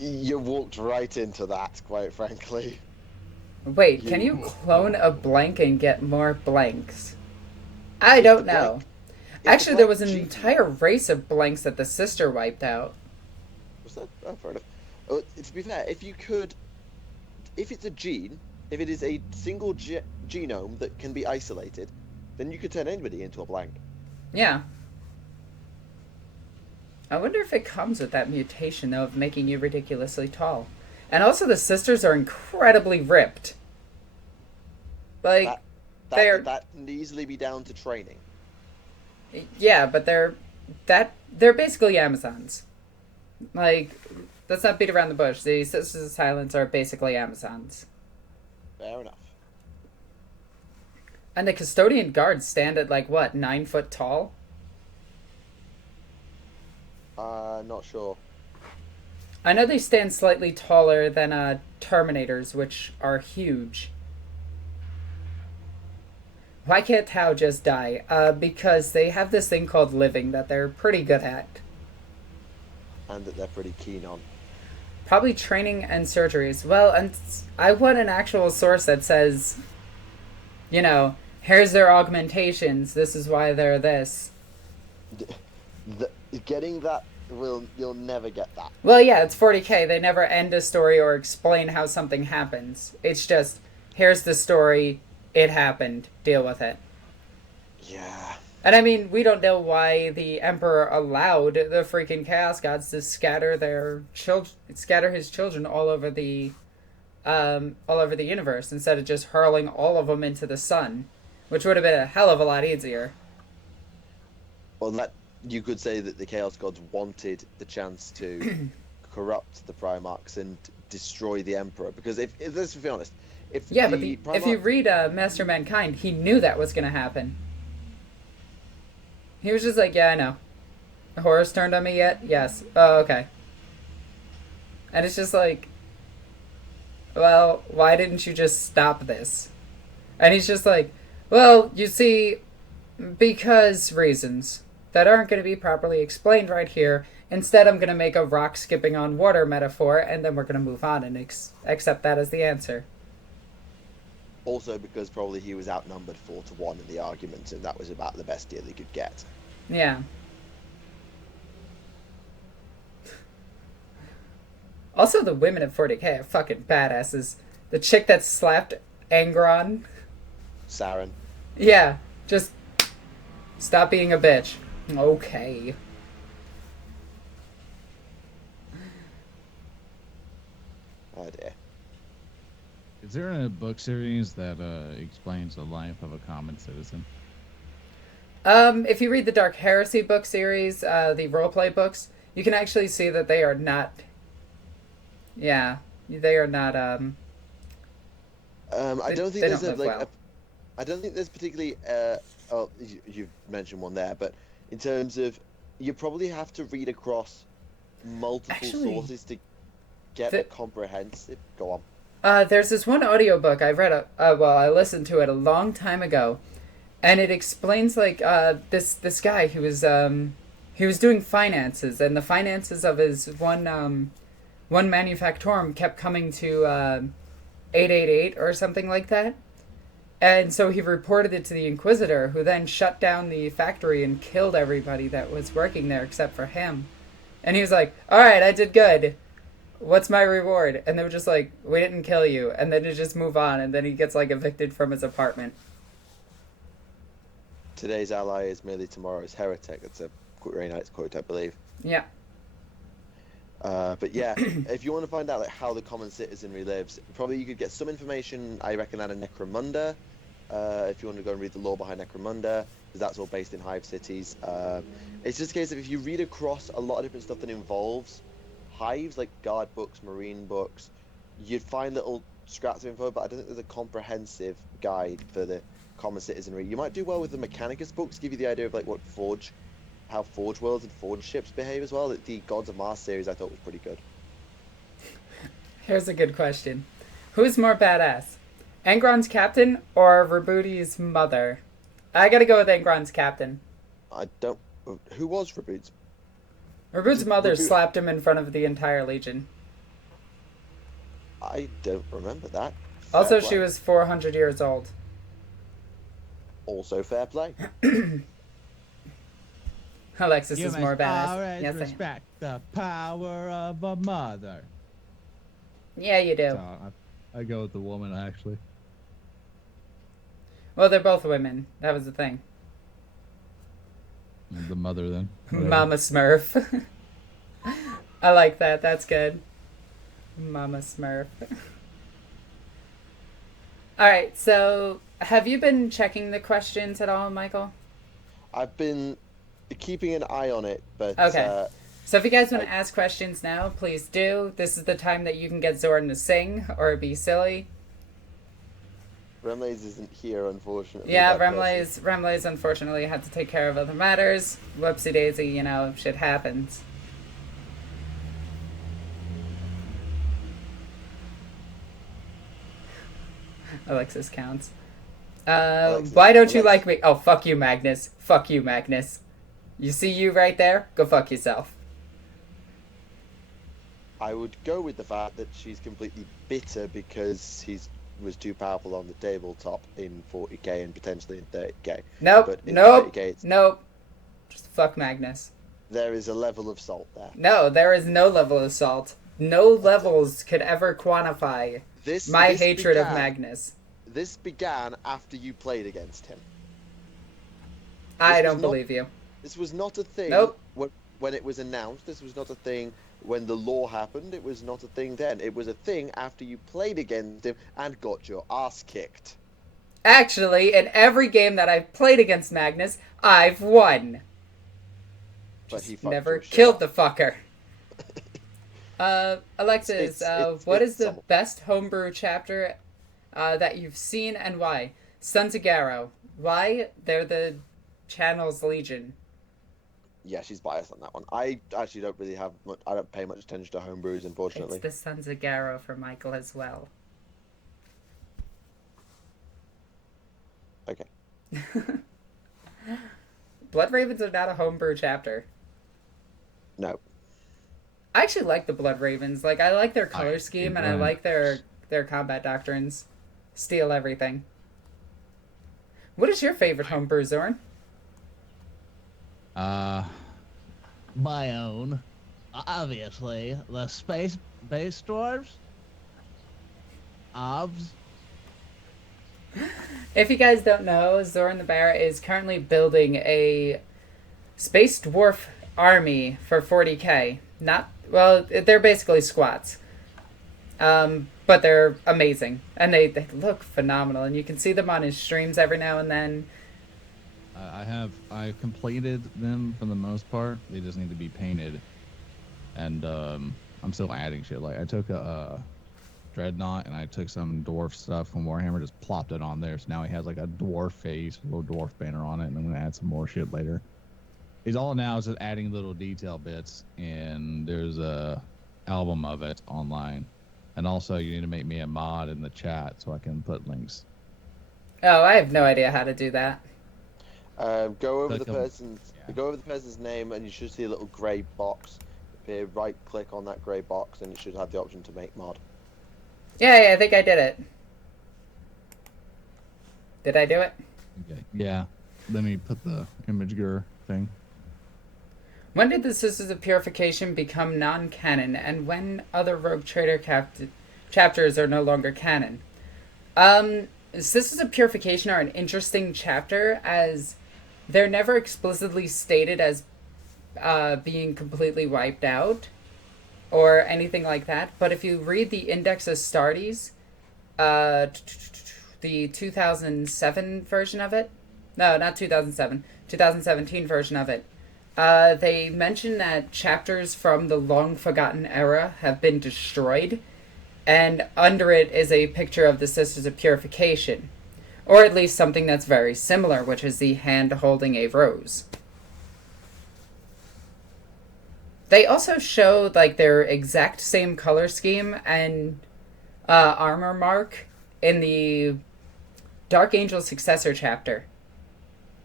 You walked right into that, quite frankly. Wait, can you clone a blank and get more blanks? I don't know. Actually, there was an entire race of blanks that the sister wiped out. Was that? Oh, fair enough. Oh, to be fair, if you could, if it's a gene, if it is a single genome that can be isolated, then you could turn anybody into a blank. Yeah. I wonder if it comes with that mutation, though, of making you ridiculously tall. And also, the sisters are incredibly ripped. Like, they're... That can easily be down to training. Yeah, but they're basically Amazons. Like, let's not beat around the bush. The Sisters of Silence are basically Amazons. Fair enough. And the custodian guards stand at, like, what, 9 foot tall? Not sure. I know they stand slightly taller than Terminators, which are huge. Why can't Tau just die? Because they have this thing called living that they're pretty good at. And that they're pretty keen on. Probably training and surgeries. Well, and I want an actual source that says, you know, here's their augmentations, this is why they're this. Getting that, you'll never get that. Well, yeah, it's 40K. They never end a story or explain how something happens. It's just, here's the story, it happened, deal with it. Yeah. And I mean, we don't know why the Emperor allowed the freaking Chaos Gods to scatter his children all over the universe instead of just hurling all of them into the sun, which would have been a hell of a lot easier. Well, that you could say that the Chaos Gods wanted the chance to corrupt the Primarchs and destroy the Emperor, because if let's be honest, if you read Master of Mankind, he knew that was going to happen. He was just like, yeah, I know. The Horus turned on me yet? Yes. Oh, okay. And it's just like, well, why didn't you just stop this? And he's just like, well, you see, because reasons that aren't going to be properly explained right here. Instead, I'm going to make a rock skipping on water metaphor, and then we're going to move on and accept that as the answer. Also because probably he was outnumbered 4-1 in the argument, and that was about the best deal he could get. Yeah. Also, the women of 40K are fucking badasses. The chick that slapped Angron. Saren. Yeah, just stop being a bitch. Okay. Oh dear. Is there a book series that explains the life of a common citizen? If you read the Dark Heresy book series, the roleplay books, you can actually see that they are not... Yeah, they are not, I don't think there's I don't think there's particularly, you've mentioned one there, but in terms of, you probably have to read across multiple sources to get a comprehensive... Go on. There's this one audiobook I read, I listened to it a long time ago, and it explains like this guy who was he was doing finances, and the finances of his one manufactorum kept coming to 888 or something like that. And so he reported it to the Inquisitor, who then shut down the factory and killed everybody that was working there except for him. And he was like, all right, I did good. What's my reward? And they were just like, we didn't kill you. And then you just move on, and then he gets like evicted from his apartment. Today's ally is merely tomorrow's heretic. That's a very nice quote, I believe. Yeah. But yeah, if you want to find out like how the common citizenry lives, probably you could get some information, I reckon, out of Necromunda. If you want to go and read the lore behind Necromunda, because that's all based in hive cities. It's just a case of if you read across a lot of different stuff that involves hives, like guard books, marine books, you'd find little scraps of info, but I don't think there's a comprehensive guide for the common citizenry. You might do well with the Mechanicus books, give you the idea of like how Forge worlds and Forge ships behave as well. The Gods of Mars series I thought was pretty good. Here's a good question. Who's more badass? Angron's captain or Rabuti's mother? I gotta go with Angron's captain. I don't... Who was Rabut's? Rabut's mother Rabut... slapped him in front of the entire Legion. I don't remember that. Also, she was 400 years old. Also fair play. Alexis You is more must badass. always Yes, respect the power of a mother. Yeah, you do. So I go with the woman, actually. Well, they're both women. That was the thing. The mother, then. Whatever. Mama Smurf. I like that. That's good. Mama Smurf. Alright, so have you been checking the questions at all, Michael? I've been keeping an eye on it, but... Okay. So if you guys want to ask questions now, please do. This is the time that you can get Zoran to sing or be silly. Remlaze isn't here, unfortunately. Yeah, Remlaze unfortunately had to take care of other matters. Whoopsie daisy, you know, shit happens. Alexis counts. Alexis, why don't you Alexis. like me? Oh, fuck you, Magnus. Fuck you, Magnus. You see you right there? Go fuck yourself. I would go with the fact that she's completely bitter because he was too powerful on the tabletop in 40k and potentially in 30k. Nope, But in nope, 30k, nope. Just fuck Magnus. there is a level of salt there. No, there is no level of salt. No levels could ever quantify my hatred of Magnus. This began after you played against him. I This don't was not- believe you. This was not a thing Nope. when it was announced. This was not a thing when the law happened. It was not a thing then. It was a thing after you played against him and got your ass kicked. Actually, in every game that I've played against Magnus, I've won. But he Just fucked never your shit killed up. the fucker. Alexis, what is the some- best homebrew chapter that you've seen and why? Sons of Garrow. Why? They're the channel's legion. Yeah, she's biased on that one. I actually don't really have much. I don't pay much attention to homebrews, unfortunately. It's the Sons of Garrow for Michael as well. Okay. Blood Ravens are not a homebrew chapter. No. I actually like the Blood Ravens. Like, I like their color I scheme, do and I too. like their combat doctrines. Steal everything. What is your favorite homebrew, Zoran? My own. Obviously, the space-based dwarves. Obs. If you guys don't know, Zoran the Bear is currently building a space dwarf army for 40k. Well, they're basically squats. But they're amazing. And they look phenomenal. And you can see them on his streams every now and then. I completed them for the most part. They just need to be painted. And I'm still adding shit. Like I took a Dreadnought and I took some dwarf stuff from Warhammer, just plopped it on there. So now he has like a dwarf face, a little dwarf banner on it, and I'm gonna add some more shit later. He's all now is just adding little detail bits, and there's a album of it online. And also you need to make me a mod in the chat so I can put links. Oh, I have no idea how to do that. Go over Click the on- person's yeah. go over the person's name, and you should see a little grey box appear. Right click on that grey box, and it should have the option to make mod. Yeah, I think I did it. Did I do it? Okay. Yeah. Let me put the imager thing. When did the Sisters of Purification become non-canon, and when other Rogue Trader chapters are no longer canon? Sisters of Purification are an interesting chapter, as they're never explicitly stated as being completely wiped out or anything like that. But if you read the Index Astartes, the 2007 version of it, no, not 2007, 2017 version of it, they mention that chapters from the long-forgotten era have been destroyed, and under it is a picture of the Sisters of Purification, or at least something that's very similar, which is the hand holding a rose. They also show like their exact same color scheme and armor mark in the Dark Angel Successor chapter.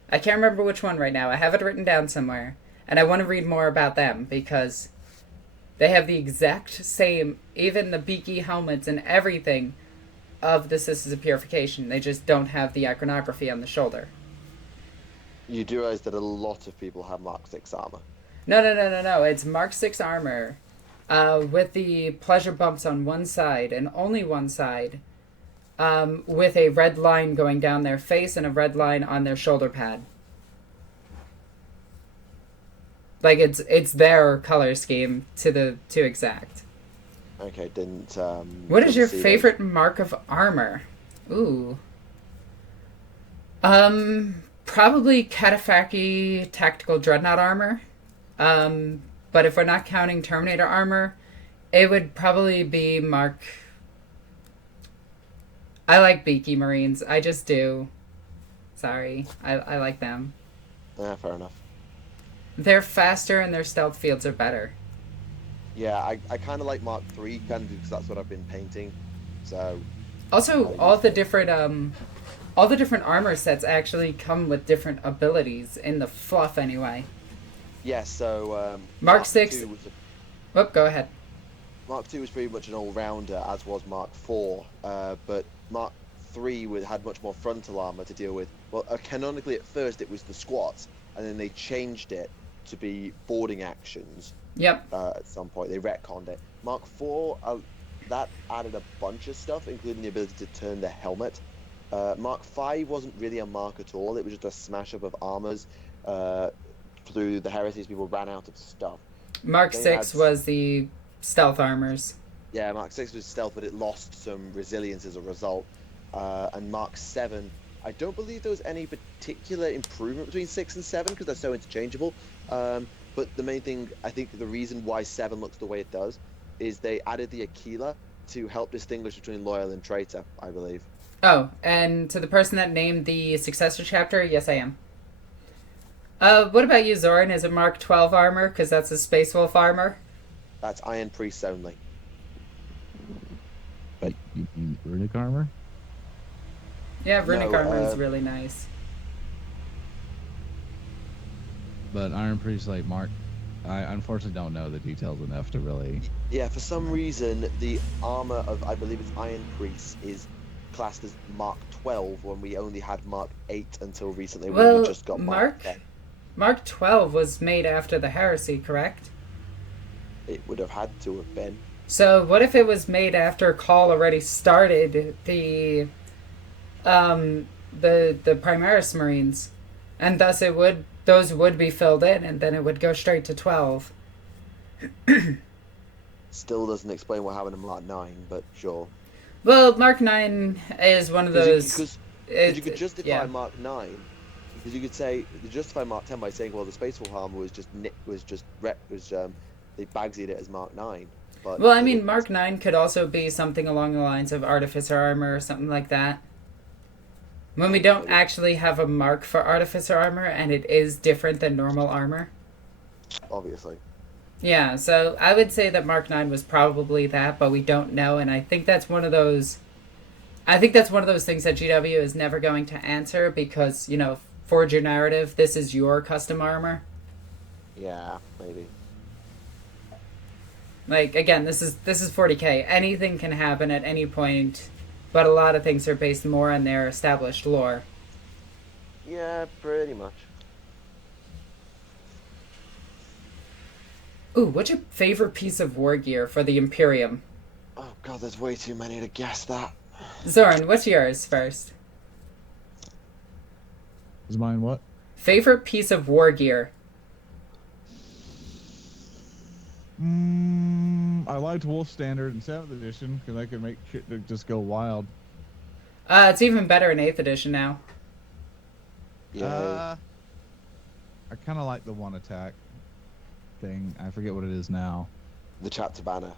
I can't remember which one right now. I have it written down somewhere, and I want to read more about them because they have the exact same, even the beaky helmets and everything of the Sisters of Purification. They just don't have the iconography on the shoulder. You do realize that a lot of people have Mark 6 armor. No. It's Mark 6 armor with the pleasure bumps on one side and only one side, with a red line going down their face and a red line on their shoulder pad. Like it's their color scheme to exact. Okay, didn't. What is your see favorite mark of armor? Ooh. Probably Cataphractii Tactical Dreadnought armor. But if we're not counting Terminator armor, it would probably be Mark. I like Beaky Marines. I just do. Sorry. I like them. Yeah, fair enough. They're faster and their stealth fields are better. Yeah, I kind of like Mark 3 kind of because that's what I've been painting. So. Also, all the different armor sets actually come with different abilities in the fluff anyway. Yes, so Mark 6. 2 was Whoop, go ahead. Mark 2 was pretty much an all-rounder, as was Mark 4, but Mark 3 had much more frontal armor to deal with. Well, canonically at first it was the squats, and then they changed it to be boarding actions. Yep. At some point, they retconned it. Mark 4, that added a bunch of stuff, including the ability to turn the helmet. Mark 5 wasn't really a mark at all. It was just a smash-up of armors. Through the heresies, people ran out of stuff. Mark They 6 had- was the stealth armors. Yeah, Mark 6 was stealth, but it lost some resilience as a result. And Mark 7, I don't believe there was any particular improvement between 6 and 7 because they're so interchangeable. But the main thing, I think the reason why 7 looks the way it does is they added the Aquila to help distinguish between loyal and traitor, I believe. Oh, and to the person that named the successor chapter, yes I am. What about you, Zoran? Is it Mark 12 armor? Because that's a Space Wolf armor. That's Iron Priests only. But you mean runic armor? Yeah, runic No, armor is really nice. But Iron Priest, like Mark, I unfortunately don't know the details enough to really. Yeah, for some reason, the armor of, I believe it's Iron Priests, is classed as Mark 12 when we only had Mark 8 until recently when Well, we just got Mark 10. Mark 12 was made after the heresy, correct? It would have had to have been. So what if it was made after Call already started the Primaris Marines, and thus those would be filled in, and then it would go straight to 12. Still doesn't explain what happened in Mark 9, but sure. Well, Mark 9 is one of those. Because you could justify yeah. Mark 9, because you could say you justify Mark 10 by saying, well, the Space Wolf armor was they bagsied it as Mark 9. But Well, I mean, Mark 9 could also be something along the lines of Artificer armor or something like that. When we don't actually have a mark for Artificer armor, and it is different than normal armor. Obviously. Yeah, so I would say that Mark 9 was probably that, but we don't know, and I think that's one of those things that GW is never going to answer because, forge your narrative. This is your custom armor. Yeah, maybe. Like, again, this is 40k. Anything can happen at any point, but a lot of things are based more on their established lore. Yeah, pretty much. Ooh, what's your favorite piece of war gear for the Imperium? Oh god, there's way too many to guess that. Zoran, what's yours first? Is mine what? Favorite piece of war gear? I liked Wolf Standard in 7th edition because I could make shit to just go wild. It's even better in 8th edition now. Yeah. I kind of like the one attack thing. I forget what it is now. The chapter banner,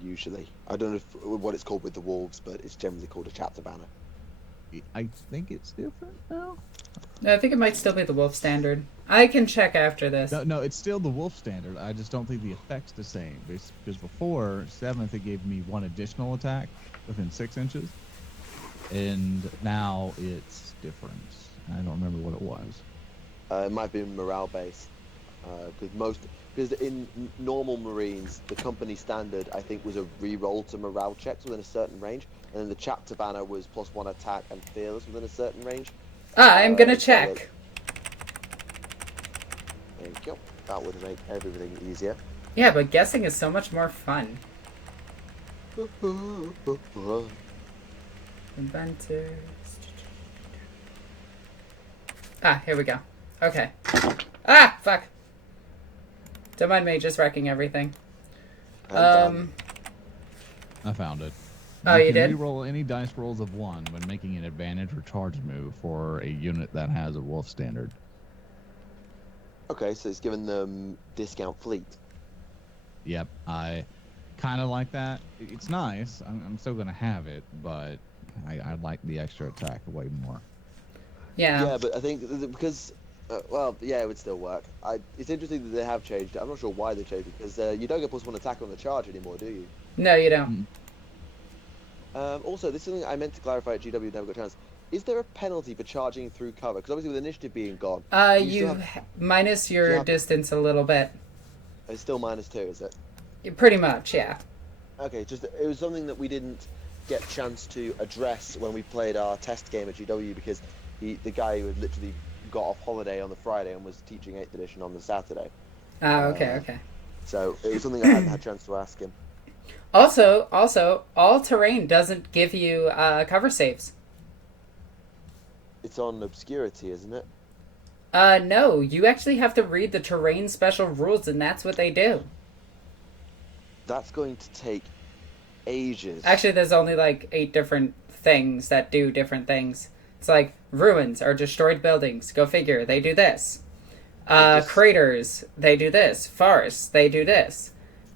usually. I don't know what it's called with the wolves, but it's generally called a chapter banner. I think it's different now. No, I think it might still be the Wolf Standard. I can check after this. No, it's still the Wolf Standard. I just don't think the effect's the same. Because before 7th, it gave me one additional attack within 6 inches. And now it's different. I don't remember what it was. It might be morale based. Because in normal Marines, the company standard, I think, was a re-roll to morale checks within a certain range. And then the chapter banner was +1 attack and fearless within a certain range. I'm gonna check. There you go. That would make everything easier. Yeah, but guessing is so much more fun. Inventors. Here we go. Okay. Fuck. Don't mind me just wrecking everything. I found it. Oh, you did? Re-roll any dice rolls of 1 when making an advantage or charge move for a unit that has a Wolf Standard. Okay, so it's given them discount fleet. Yep, I kind of like that. It's nice. I'm still going to have it, but I like the extra attack way more. Yeah. Yeah, but I think because, it would still work. It's interesting that they have changed it. I'm not sure why they changed it, because you don't get +1 attack on the charge anymore, do you? No, you don't. Also, this is something I meant to clarify at GW, never got a chance. Is there a penalty for charging through cover? Because obviously with initiative being gone... minus your distance a little bit. It's still -2, is it? Pretty much, yeah. Okay, it was something that we didn't get a chance to address when we played our test game at GW, because the guy who had literally got off holiday on the Friday and was teaching 8th edition on the Saturday. Okay. So it was something I hadn't had a chance to ask him. Also, all terrain doesn't give you cover saves. It's on obscurity, isn't it? No, you actually have to read the terrain special rules, and that's what they do. That's going to take ages. Actually, there's only like 8 different things that do different things. It's like ruins or destroyed buildings. Go figure. They do this. Craters. They do this. Forests. They do this.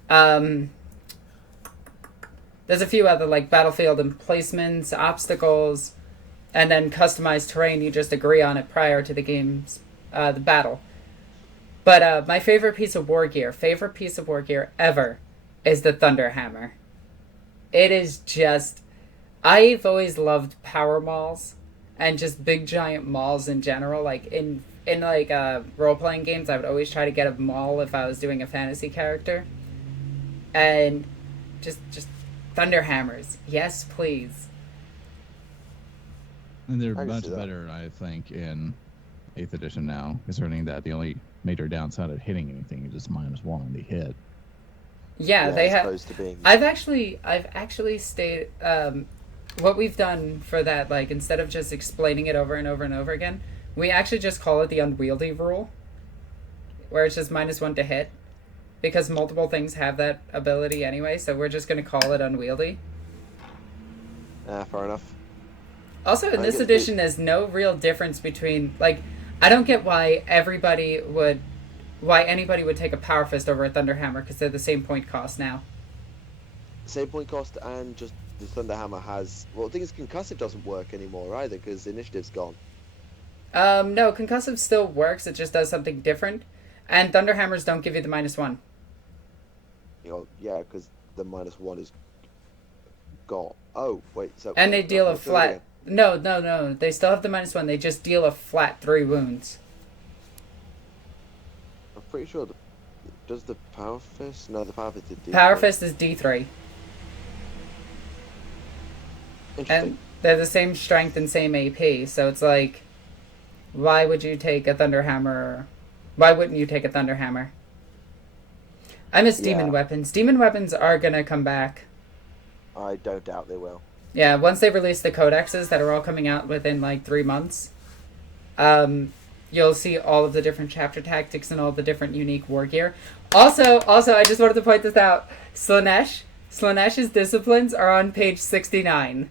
There's a few other like battlefield emplacements, obstacles, and then customized terrain. You just agree on it prior to the game's the battle. But my favorite piece of war gear ever, is the Thunderhammer. It is just... I've always loved power mauls and just big giant mauls in general. Like in role-playing games, I would always try to get a maul if I was doing a fantasy character. And just Thunderhammers. Yes, please. And they're much better, I think, in 8th edition now, concerning that the only major downside of hitting anything is just -1 on the hit. Yeah, they have. Being... I've actually stayed. What we've done for that, like instead of just explaining it over and over and over again, we actually just call it the unwieldy rule, where it's just -1 to hit, because multiple things have that ability anyway. So we're just gonna call it unwieldy. Fair enough. Also, in this edition, there's no real difference between like. I don't get why anybody would take a Power Fist over a Thunderhammer, because they're the same point cost now. Same point cost, and just the Thunderhammer has... Well, the thing is, Concussive doesn't work anymore either, because Initiative's gone. No, Concussive still works, it just does something different. And Thunderhammers don't give you the -1. Yeah, because the -1 is gone. Oh, wait, so... And they deal a flat... No. They still have the -1. They just deal a flat 3 wounds. I'm pretty sure. Does the Power Fist? No, the Power Fist is D3. Power Fist is D3. Interesting. And they're the same strength and same AP, so it's like, why would you take a Thunderhammer? Why wouldn't you take a Thunderhammer? I miss Demon Weapons. Demon Weapons are gonna come back. I don't doubt they will. Yeah, once they release the codexes that are all coming out within like 3 months, you'll see all of the different chapter tactics and all the different unique war gear. Also, I just wanted to point this out. Slaanesh, disciplines are on page 69.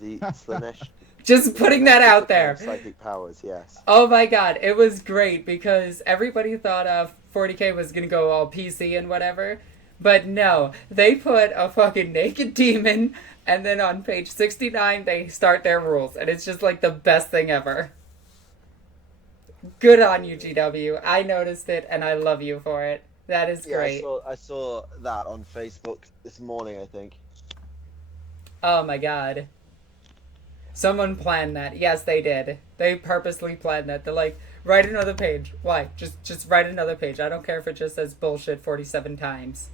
The Slaanesh. Just putting that out there. Psychic powers, yes. Oh my god, it was great because everybody thought 40k was gonna go all PC and whatever. But no, they put a fucking naked demon, and then on page 69 they start their rules, and it's just like the best thing ever. Good on you, GW. I noticed it, and I love you for it. That is great. I saw that on Facebook this morning, I think. Oh my god. Someone planned that. Yes, they did. They purposely planned that. They're like, write another page. Why? Just write another page. I don't care if it just says bullshit 47 times.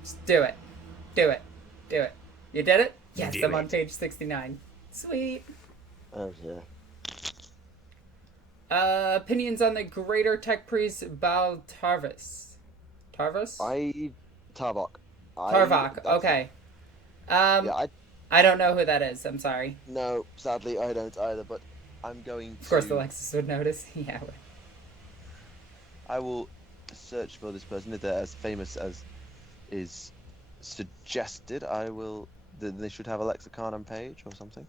Just do it. Do it. Do it. You did it? Yes, I'm on page 69. Sweet. Oh, yeah. Opinions on the Greater Tech Priest Baal Tarvis. Tarvis? Tarbok. Tarvok, okay. I don't know who that is, I'm sorry. No, sadly I don't either, but I'm going to... Of course Alexis would notice. Yeah. I will search for this person. If they're as famous as is suggested, they should have a Lexicon page or something.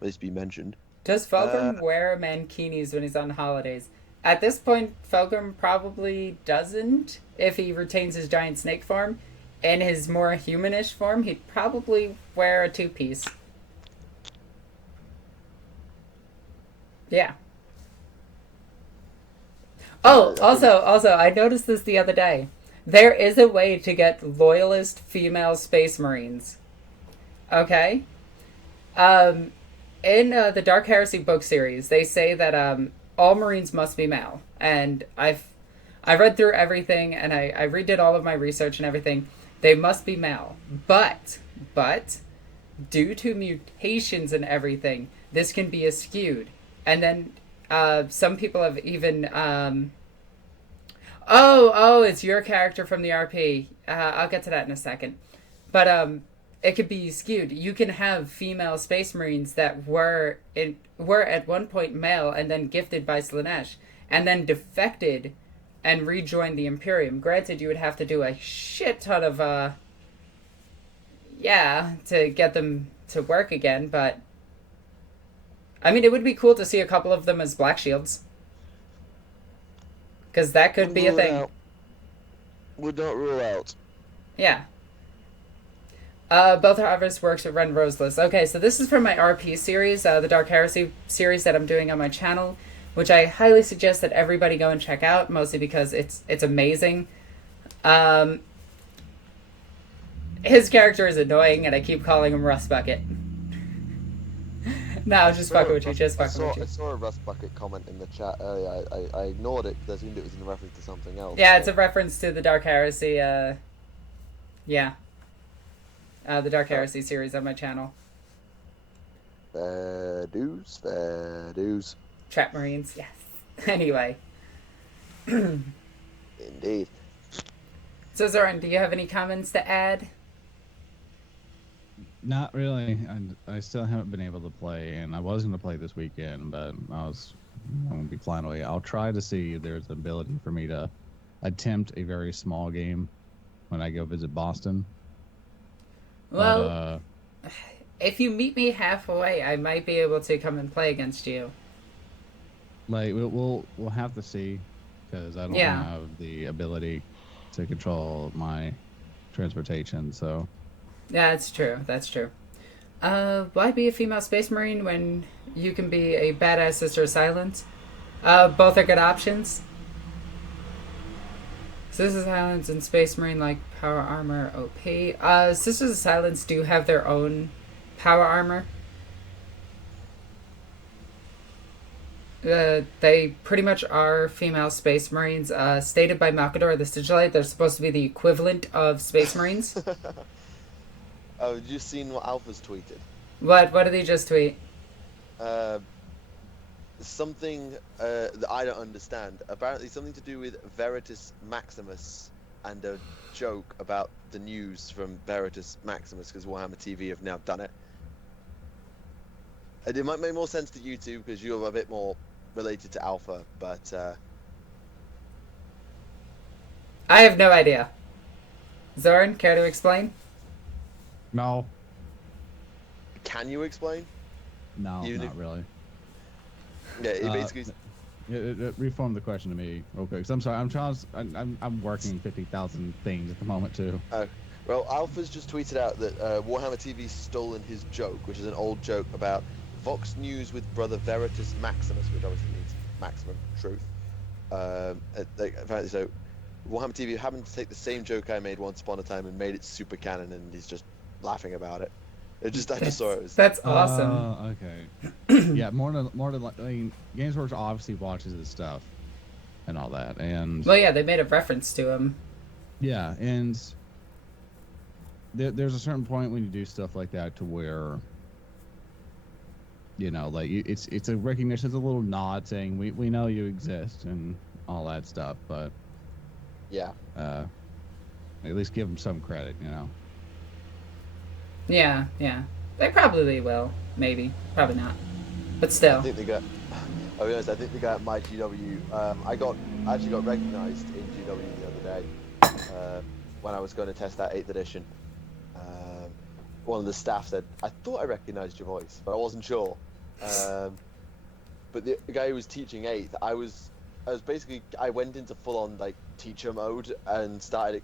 At least be mentioned. Does Fulgrim wear mankinis when he's on holidays? At this point, Fulgrim probably doesn't. If he retains his giant snake form. In his more humanish form, he'd probably wear a 2-piece. Yeah. Oh, also, I noticed this the other day. There is a way to get loyalist female space marines. Okay? In the Dark Heresy book series, they say that all marines must be male. And I read through everything, and I redid all of my research and everything. They must be male. But, due to mutations and everything, this can be askewed. And then some people have even... it's your character from the RP. I'll get to that in a second. But it could be skewed. You can have female space marines that were at one point male and then gifted by Slaanesh, and then defected and rejoined the Imperium. Granted, you would have to do a shit ton of, to get them to work again, but... I mean, it would be cool to see a couple of them as Black Shields. Because that could be a thing. Would not rule out. Yeah. Both Harvest works with Ren Roseless. Okay, so this is from my RP series, the Dark Heresy series that I'm doing on my channel, which I highly suggest that everybody go and check out, mostly because it's amazing. His character is annoying, and I keep calling him Rust Bucket. No, just fucking with you, just fucking with you. I saw a Rust Bucket comment in the chat earlier. I ignored it because I assumed it was in reference to something else. Yeah, it's a reference to the Dark Heresy, the Dark Heresy series on my channel. Fair dues. Trap Marines, yes. Anyway. Indeed. So, Zoran, do you have any comments to add? Not really. I still haven't been able to play, and I was going to play this weekend, but I'm going to be flying away. I'll try to see if there's an ability for me to attempt a very small game when I go visit Boston. Well, if you meet me halfway, I might be able to come and play against you. Like, we'll have to see, because I don't have the ability to control my transportation, so... Yeah, that's true. Why be a female space marine when you can be a badass Sister of Silence? Both are good options. Sisters of Silence and Space Marine like power armor OP. Sisters of Silence do have their own power armor. They pretty much are female Space Marines. Stated by Malkador, the Sigillite, they're supposed to be the equivalent of Space Marines. Oh, have you seen what Alpha's tweeted? What did he just tweet? Something that I don't understand. Apparently something to do with Veritas Maximus and a joke about the news from Veritas Maximus, because Warhammer TV have now done it. And it might make more sense to you two because you're a bit more related to Alpha, but I have no idea. Zoran, care to explain? No. can you explain? No, Even not if- really. Yeah, it basically. Reform the question to me, okay? Because I'm sorry, I'm working 50,000 things at the moment too. Well, Alpha's just tweeted out that Warhammer TV's stolen his joke, which is an old joke about Vox News with brother Veritas Maximus, which obviously means maximum truth. Apparently, so Warhammer TV happened to take the same joke I made once upon a time and made it super canon, and he's just laughing about it. I just saw it. That's awesome. Okay. Yeah, more than I mean, Games Workshop obviously watches his stuff and all that, and Well, yeah, they made a reference to him. yeah, and there's a certain point when you do stuff like that to where, you know, like it's a recognition, it's a little nod saying we know you exist and all that stuff, but Yeah. at least give them some credit, you know. Yeah. They probably will. Maybe. Probably not. But still. I think they got. I'll be honest. I think they got my GW. I actually got recognised in GW the other day when I was going to test that 8th edition. One of the staff said, "I thought I recognised your voice, but I wasn't sure." But the guy who was teaching 8th, I was basically, I went into full-on like teacher mode and started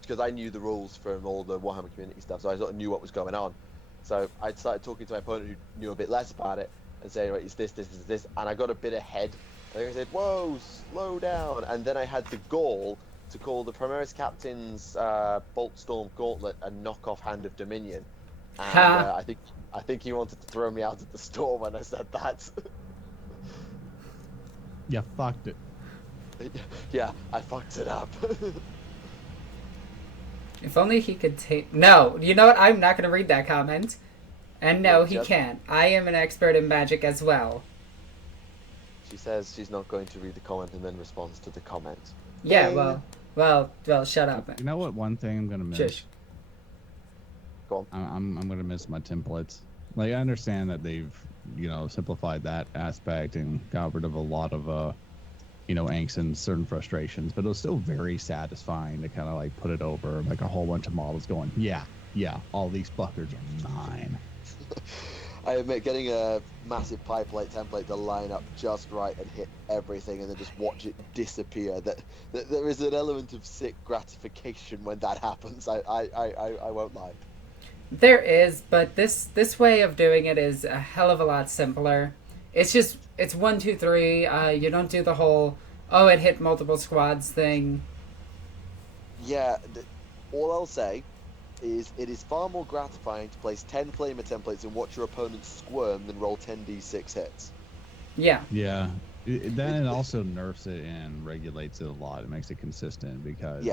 because I knew the rules from all the Warhammer community stuff, so I sort of knew what was going on. So I started talking to my opponent who knew a bit less about it and saying, right, it's this, and I got a bit ahead. And I said, whoa, slow down. And then I had the gall to call the Primaris Captain's Boltstorm Gauntlet a knockoff Hand of Dominion. And I think he wanted to throw me out of the store when I said that. Yeah, fucked it. Yeah, I fucked it up. If only he could take... No, you know what? I'm not going to read that comment. And no, he can't. I am an expert in magic as well. She says she's not going to read the comment and then responds to the comment. Yeah, well, shut up. You know what? One thing I'm gonna miss. Shush. Go on. I'm gonna miss my templates. Like, I understand that they've, you know, simplified that aspect and got rid of a lot of you know, angst and certain frustrations, but it was still very satisfying to kind of like put it over like a whole bunch of models going, yeah, all these fuckers are mine. I admit, getting a massive pie plate template to line up just right and hit everything and then just watch it disappear, that there is an element of sick gratification when that happens. I won't lie. There is, but this way of doing it is a hell of a lot simpler. It's 1, 2, 3. You don't do the whole, oh, it hit multiple squads thing. Yeah, all I'll say is it is far more gratifying to place 10 flamer templates and watch your opponent squirm than roll 10d6 hits. Yeah. Yeah. Then it also nerfs it and regulates it a lot. It makes it consistent because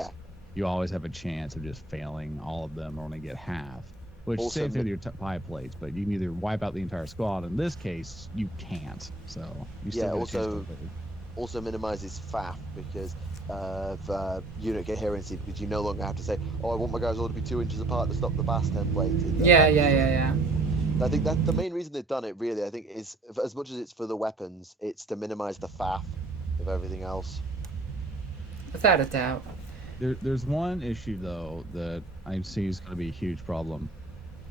you always have a chance of just failing all of them or only get half. Which Also, saves with your pie plates, but you can either wipe out the entire squad. In this case, you can't. So you still get a chance to live. Also minimizes faff because of unit coherency, because you no longer have to say, oh, I want my guys all to be 2 inches apart to stop the BAS template. Yeah. I think that's the main reason they've done it, really. I think is, as much as it's for the weapons, it's to minimize the faff of everything else. Without a doubt. There's one issue, though, that I see is going to be a huge problem.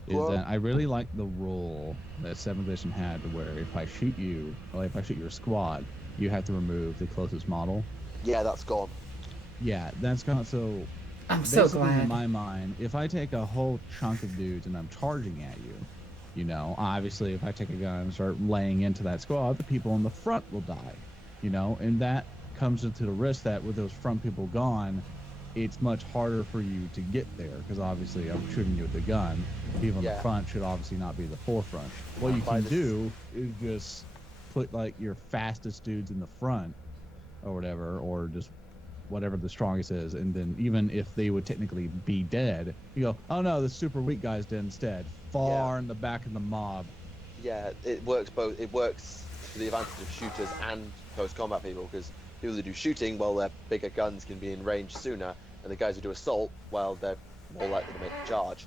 That I really like the rule that 7th edition had, to where if I shoot you, or if I shoot your squad, you have to remove the closest model. Yeah, that's gone. Yeah, that's gone. So I'm so basically, glad. in my mind, if I take a whole chunk of dudes and I'm charging at you, you know, obviously if I take a gun and start laying into that squad, the people in the front will die, you know, and that comes into the risk that with those front people gone, it's much harder for you to get there because obviously I'm shooting you with the gun. People in the front should obviously not be the forefront. What you can do is just put like your fastest dudes in the front or whatever, or just whatever the strongest is, and then even if they would technically be dead, you go, oh no, the super weak guy's dead instead, far in the back of the mob. Yeah, it works both. It works to the advantage of shooters and post-combat people, because people who do shooting, well, their bigger guns can be in range sooner, and the guys who do assault, well, they're more likely to make a charge.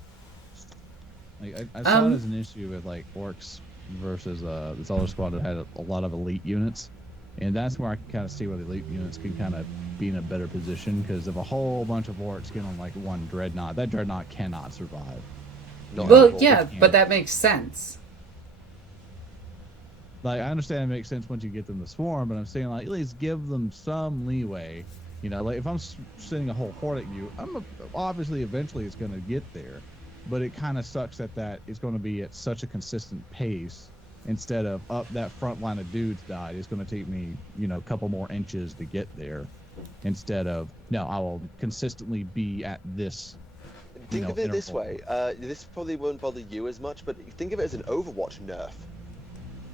Like, I saw it as an issue with like orcs versus this other squad that had a lot of elite units, and that's where I can kind of see where the elite units can kind of be in a better position, because if a whole bunch of orcs get on like one dreadnought, that dreadnought cannot survive. Well, yeah, but that makes sense. Like, I understand it makes sense once you get them to swarm, but I'm saying, like, at least give them some leeway. You know, like, if I'm sending a whole horde at you, obviously, eventually it's going to get there. But it kind of sucks that it's going to be at such a consistent pace, instead of up that front line of dudes died. It's going to take me, you know, a couple more inches to get there. Instead of, no, I will consistently be at this. Think of it this way. This probably won't bother you as much, but think of it as an Overwatch nerf.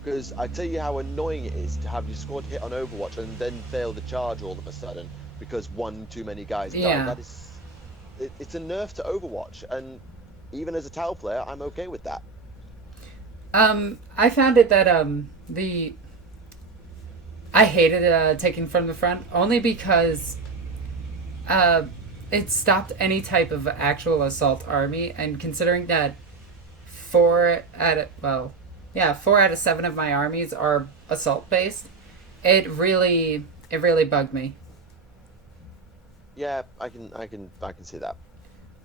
Because I tell you how annoying it is to have your squad hit on Overwatch and then fail the charge all of a sudden because one too many guys died. That is, it's a nerf to Overwatch, and even as a Tau player, I'm okay with that. I found it that I hated taking from the front only because it stopped any type of actual assault army, and considering that 4 out of 7 of my armies are assault based, it really bugged me. Yeah, I can see that.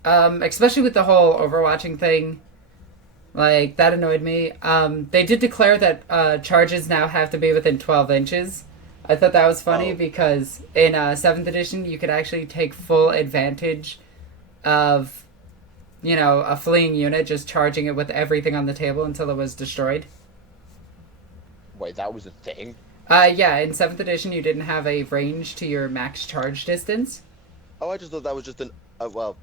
Especially with the whole overwatching thing, like that annoyed me. They did declare that charges now have to be within 12 inches. I thought that was funny because in 7th edition you could actually take full advantage of, you know, a fleeing unit just charging it with everything on the table until it was destroyed. Wait, that was a thing? Yeah, in 7th edition you didn't have a range to your max charge distance. Oh, I just thought that was just an... well,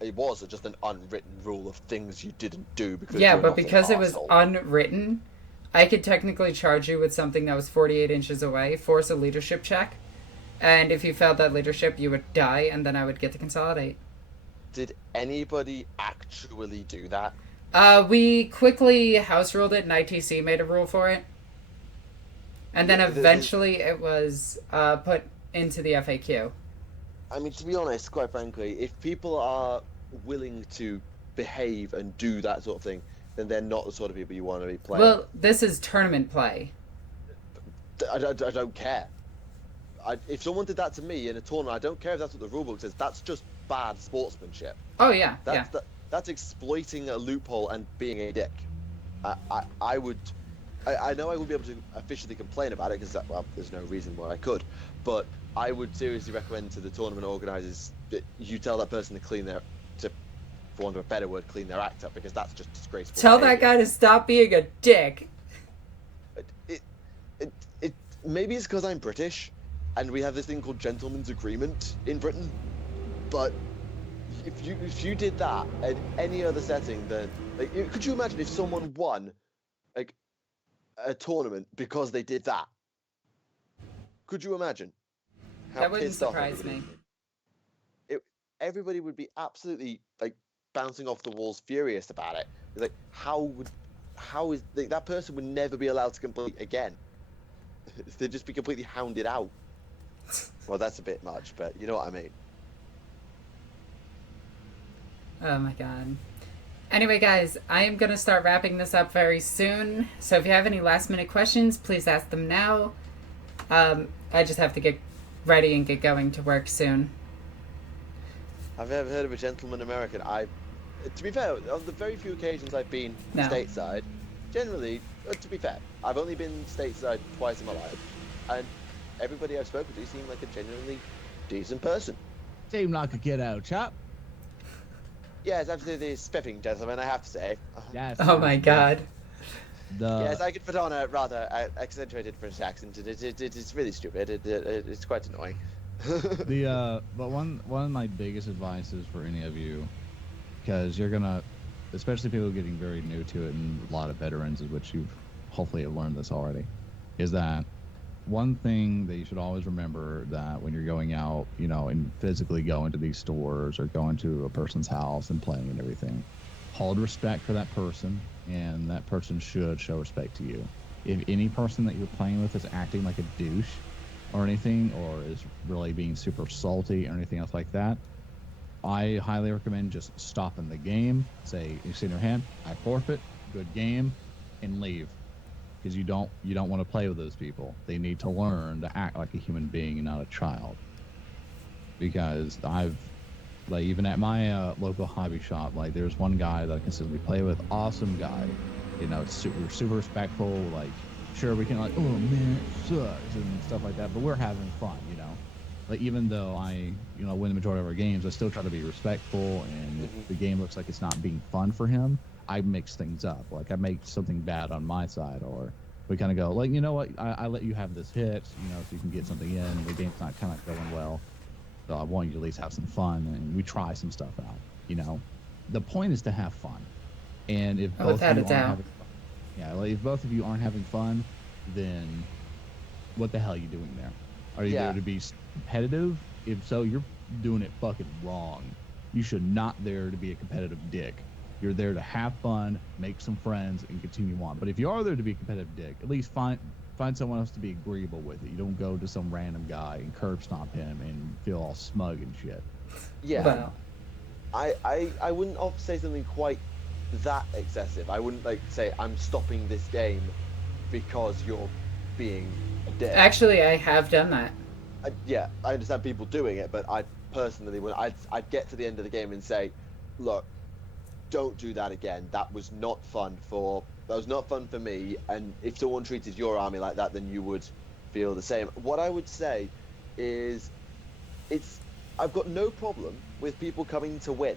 it was just an unwritten rule of things you didn't do because yeah, but because it was unwritten, I could technically charge you with something that was 48 inches away, force a leadership check, and if you failed that leadership, you would die, and then I would get to consolidate. Did anybody actually do that? We quickly house ruled it, and ITC made a rule for it. And then eventually it was put into the FAQ. I mean, to be honest, quite frankly, if people are willing to behave and do that sort of thing, then they're not the sort of people you want to be playing. Well, this is tournament play. I don't care. If someone did that to me in a tournament, I don't care if that's what the rulebook says. That's just bad sportsmanship. Oh, yeah, That's exploiting a loophole and being a dick. I know I wouldn't be able to officially complain about it because, well, there's no reason why I could, but I would seriously recommend to the tournament organisers that you tell that person to clean their, for want of a better word, clean their act up, because that's just disgraceful. Tell that guy to stop being a dick. Maybe it's because I'm British, and we have this thing called gentleman's agreement in Britain, but if you did that in any other setting, then could you imagine if someone won like a tournament because they did that? Could you imagine? That wouldn't surprise me. Everybody would be absolutely like bouncing off the walls, furious about it. It's like, how is that person would never be allowed to complete again? They'd just be completely hounded out. Well, that's a bit much, but you know what I mean. Oh my god. Anyway, guys, I am going to start wrapping this up very soon. So if you have any last minute questions, please ask them now. I just have to get ready and get going to work soon. I've never heard of a gentleman American. To be fair, on the very few occasions I've been stateside, generally, to be fair, I've only been stateside twice in my life, and everybody I've spoken to seemed like a genuinely decent person. Seem like a kiddo, chap. Yes, absolutely spiffing gentleman, I have to say. Yes. Oh my god. Yes, I could put on a rather accentuated British accent. It's really stupid. It's quite annoying. But one of my biggest advices for any of you, because you're gonna, especially people getting very new to it, and a lot of veterans, of which you've hopefully have learned this already, is that one thing that you should always remember, that when you're going out, you know, and physically go into these stores or go into a person's house and playing and everything, hold respect for that person, and that person should show respect to you. If any person that you're playing with is acting like a douche or anything, or is really being super salty or anything else like that, I highly recommend just stopping the game, say, you see in your hand, I forfeit, good game, and leave. Because you don't want to play with those people. They need to learn to act like a human being and not a child. Because I've, like, even at my local hobby shop, like, there's one guy that I consistently play with, awesome guy, you know, super respectful, like, sure, we can, like, oh man, it sucks and stuff like that, but we're having fun, you know. Like, even though I, you know, win the majority of our games, I still try to be respectful, and if the game looks like it's not being fun for him, I mix things up. Like, I make something bad on my side, or we kind of go, like, you know what, I let you have this hit, you know, so you can get something in, the game's not kind of going well, so I want you to at least have some fun, and we try some stuff out, you know. The point is to have fun. And if both of you aren't having fun, yeah, like, if both of you aren't having fun, then what the hell are you doing there? Are you there to be competitive? If so, you're doing it fucking wrong. You should not there to be a competitive dick. You're there to have fun, make some friends, and continue on. But if you are there to be a competitive dick, at least find someone else to be agreeable with it. You don't go to some random guy and curb stomp him and feel all smug and shit. Yeah. Well, I wouldn't say something quite that excessive. I wouldn't like say I'm stopping this game because you're being a dick. actually, I have done that. Yeah, I understand people doing it, but I personally would. I'd get to the end of the game and say, look, don't do that again. That was not fun for me. And if someone treated your army like that, then you would feel the same. What I would say is, I've got no problem with people coming to win,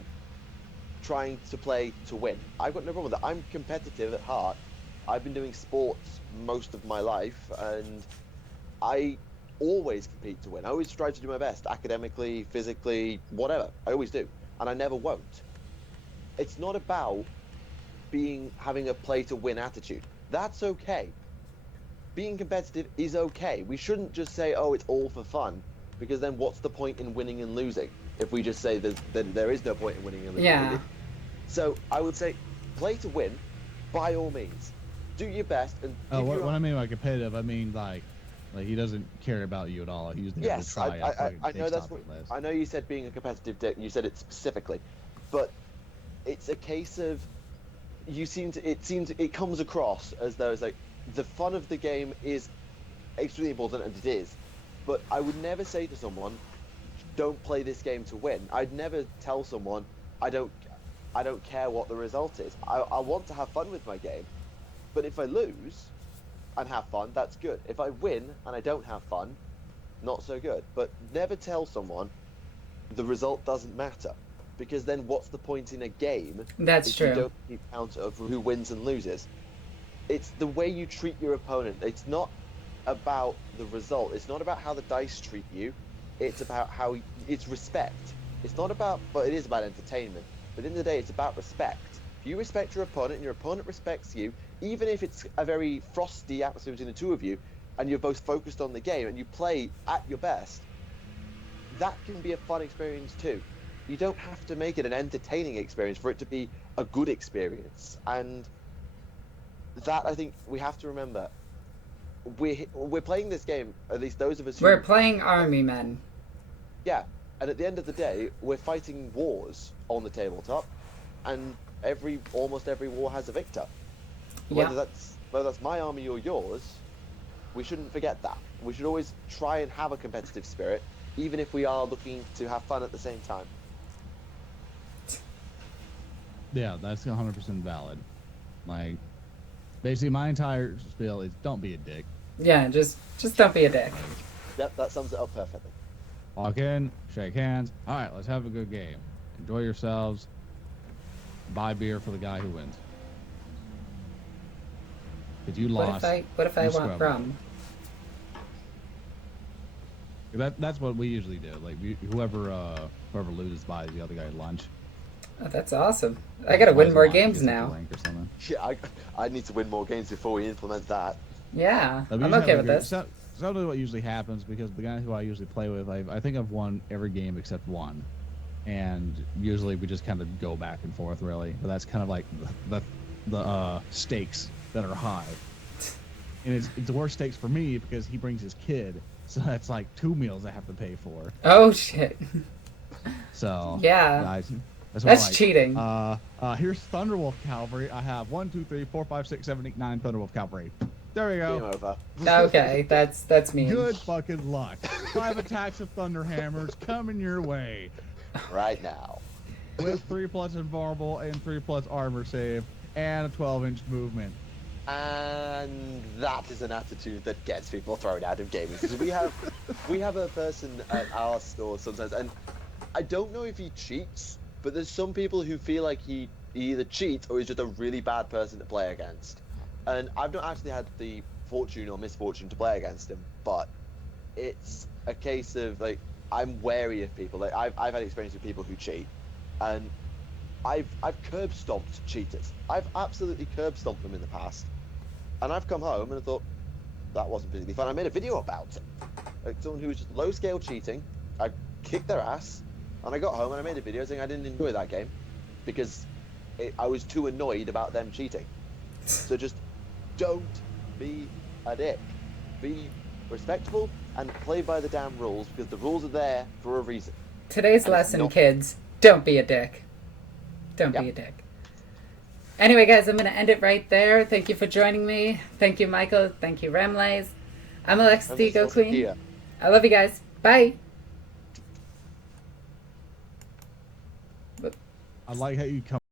trying to play to win. I've got no problem with that. I'm competitive at heart. I've been doing sports most of my life, and I always compete to win. I always try to do my best, academically, physically, whatever. I always do, and I never won't. It's not about having a play to win attitude. That's okay. Being competitive is okay. We shouldn't just say, oh, it's all for fun, because then what's the point in winning and losing if we just say that there is no point in winning and losing? Yeah. So I would say, play to win, by all means. Do your best. And what I mean by competitive, I mean like he doesn't care about you at all. He's there to try. I know that's what. I know you said being a competitive dick. You said it specifically, but it's a case of it comes across as though it's like the fun of the game is extremely important, and it is. But I would never say to someone, don't play this game to win. I'd never tell someone, I don't care what the result is. I want to have fun with my game. But if I lose and have fun, that's good. If I win and I don't have fun, not so good. But never tell someone the result doesn't matter. Because then what's the point in a game That's if true. you don't keep count of who wins and loses? It's the way you treat your opponent. It's not about the result. It's not about how the dice treat you. It's about it's respect. It's not about, but it is about entertainment. But at the end of the day, it's about respect. If you respect your opponent and your opponent respects you, even if it's a very frosty atmosphere between the two of you, and you're both focused on the game and you play at your best, that can be a fun experience too. You don't have to make it an entertaining experience for it to be a good experience. And that, I think, we have to remember. We're playing this game, at least those of us who... We're playing army men. Yeah, and at the end of the day, we're fighting wars on the tabletop, and almost every war has a victor. Whether that's my army or yours, we shouldn't forget that. We should always try and have a competitive spirit, even if we are looking to have fun at the same time. Yeah, that's 100% valid. Like, basically, my entire spiel is don't be a dick. Yeah, just don't be a dick. Yep, that sums it up perfectly. Walk in, shake hands. All right, let's have a good game. Enjoy yourselves. Buy beer for the guy who wins. If you lost, What if I want rum? That's what we usually do. Like whoever loses buys the other guy lunch. Oh, that's awesome. I gotta win more Lunch, games gets like a now. link or something. Yeah, I need to win more games before we implement that. Yeah, We I'm usually okay have with a group- this. So that's what usually happens because the guy who I usually play with, I think I've won every game except one, and usually we just kind of go back and forth really. But that's kind of like the stakes that are high, and it's worse stakes for me because he brings his kid, so that's like 2 meals I have to pay for. Oh shit. So Yeah. guys, That's what I'm cheating. Here's Thunderwolf Cavalry. I have 1, 2, 3, 4, 5, 6, 7, 8, 9 Thunderwolf Cavalry. There we Game go. over. Okay, that's mean. Good fucking luck. 5 attacks of Thunderhammers coming your way. Right now. With 3+ invulnerable and 3+ armor save and a 12-inch movement. And that is an attitude that gets people thrown out of gaming. Because we have a person at our store sometimes, and I don't know if he cheats, but there's some people who feel like he either cheats or he's just a really bad person to play against. And I've not actually had the fortune or misfortune to play against him, but it's a case of like I'm wary of people. Like I've had experience with people who cheat, and I've curb stomped cheaters. I've absolutely curb stomped them in the past, and I've come home and I thought that wasn't particularly fun. I made a video about it, like someone who was just low scale cheating. I kicked their ass, and I got home and I made a video saying I didn't enjoy that game because I was too annoyed about them cheating. So just don't be a dick. Be respectful and play by the damn rules because the rules are there for a reason. Today's And it's lesson, not- kids, don't be a dick. Don't be Yep. a dick. Anyway, guys, I'm going to end it right there. Thank you for joining me. Thank you, Michael. Thank you, Ramlays. I'm Alexis, And the this Ego was Queen. here. I love you guys. Bye. I like how you come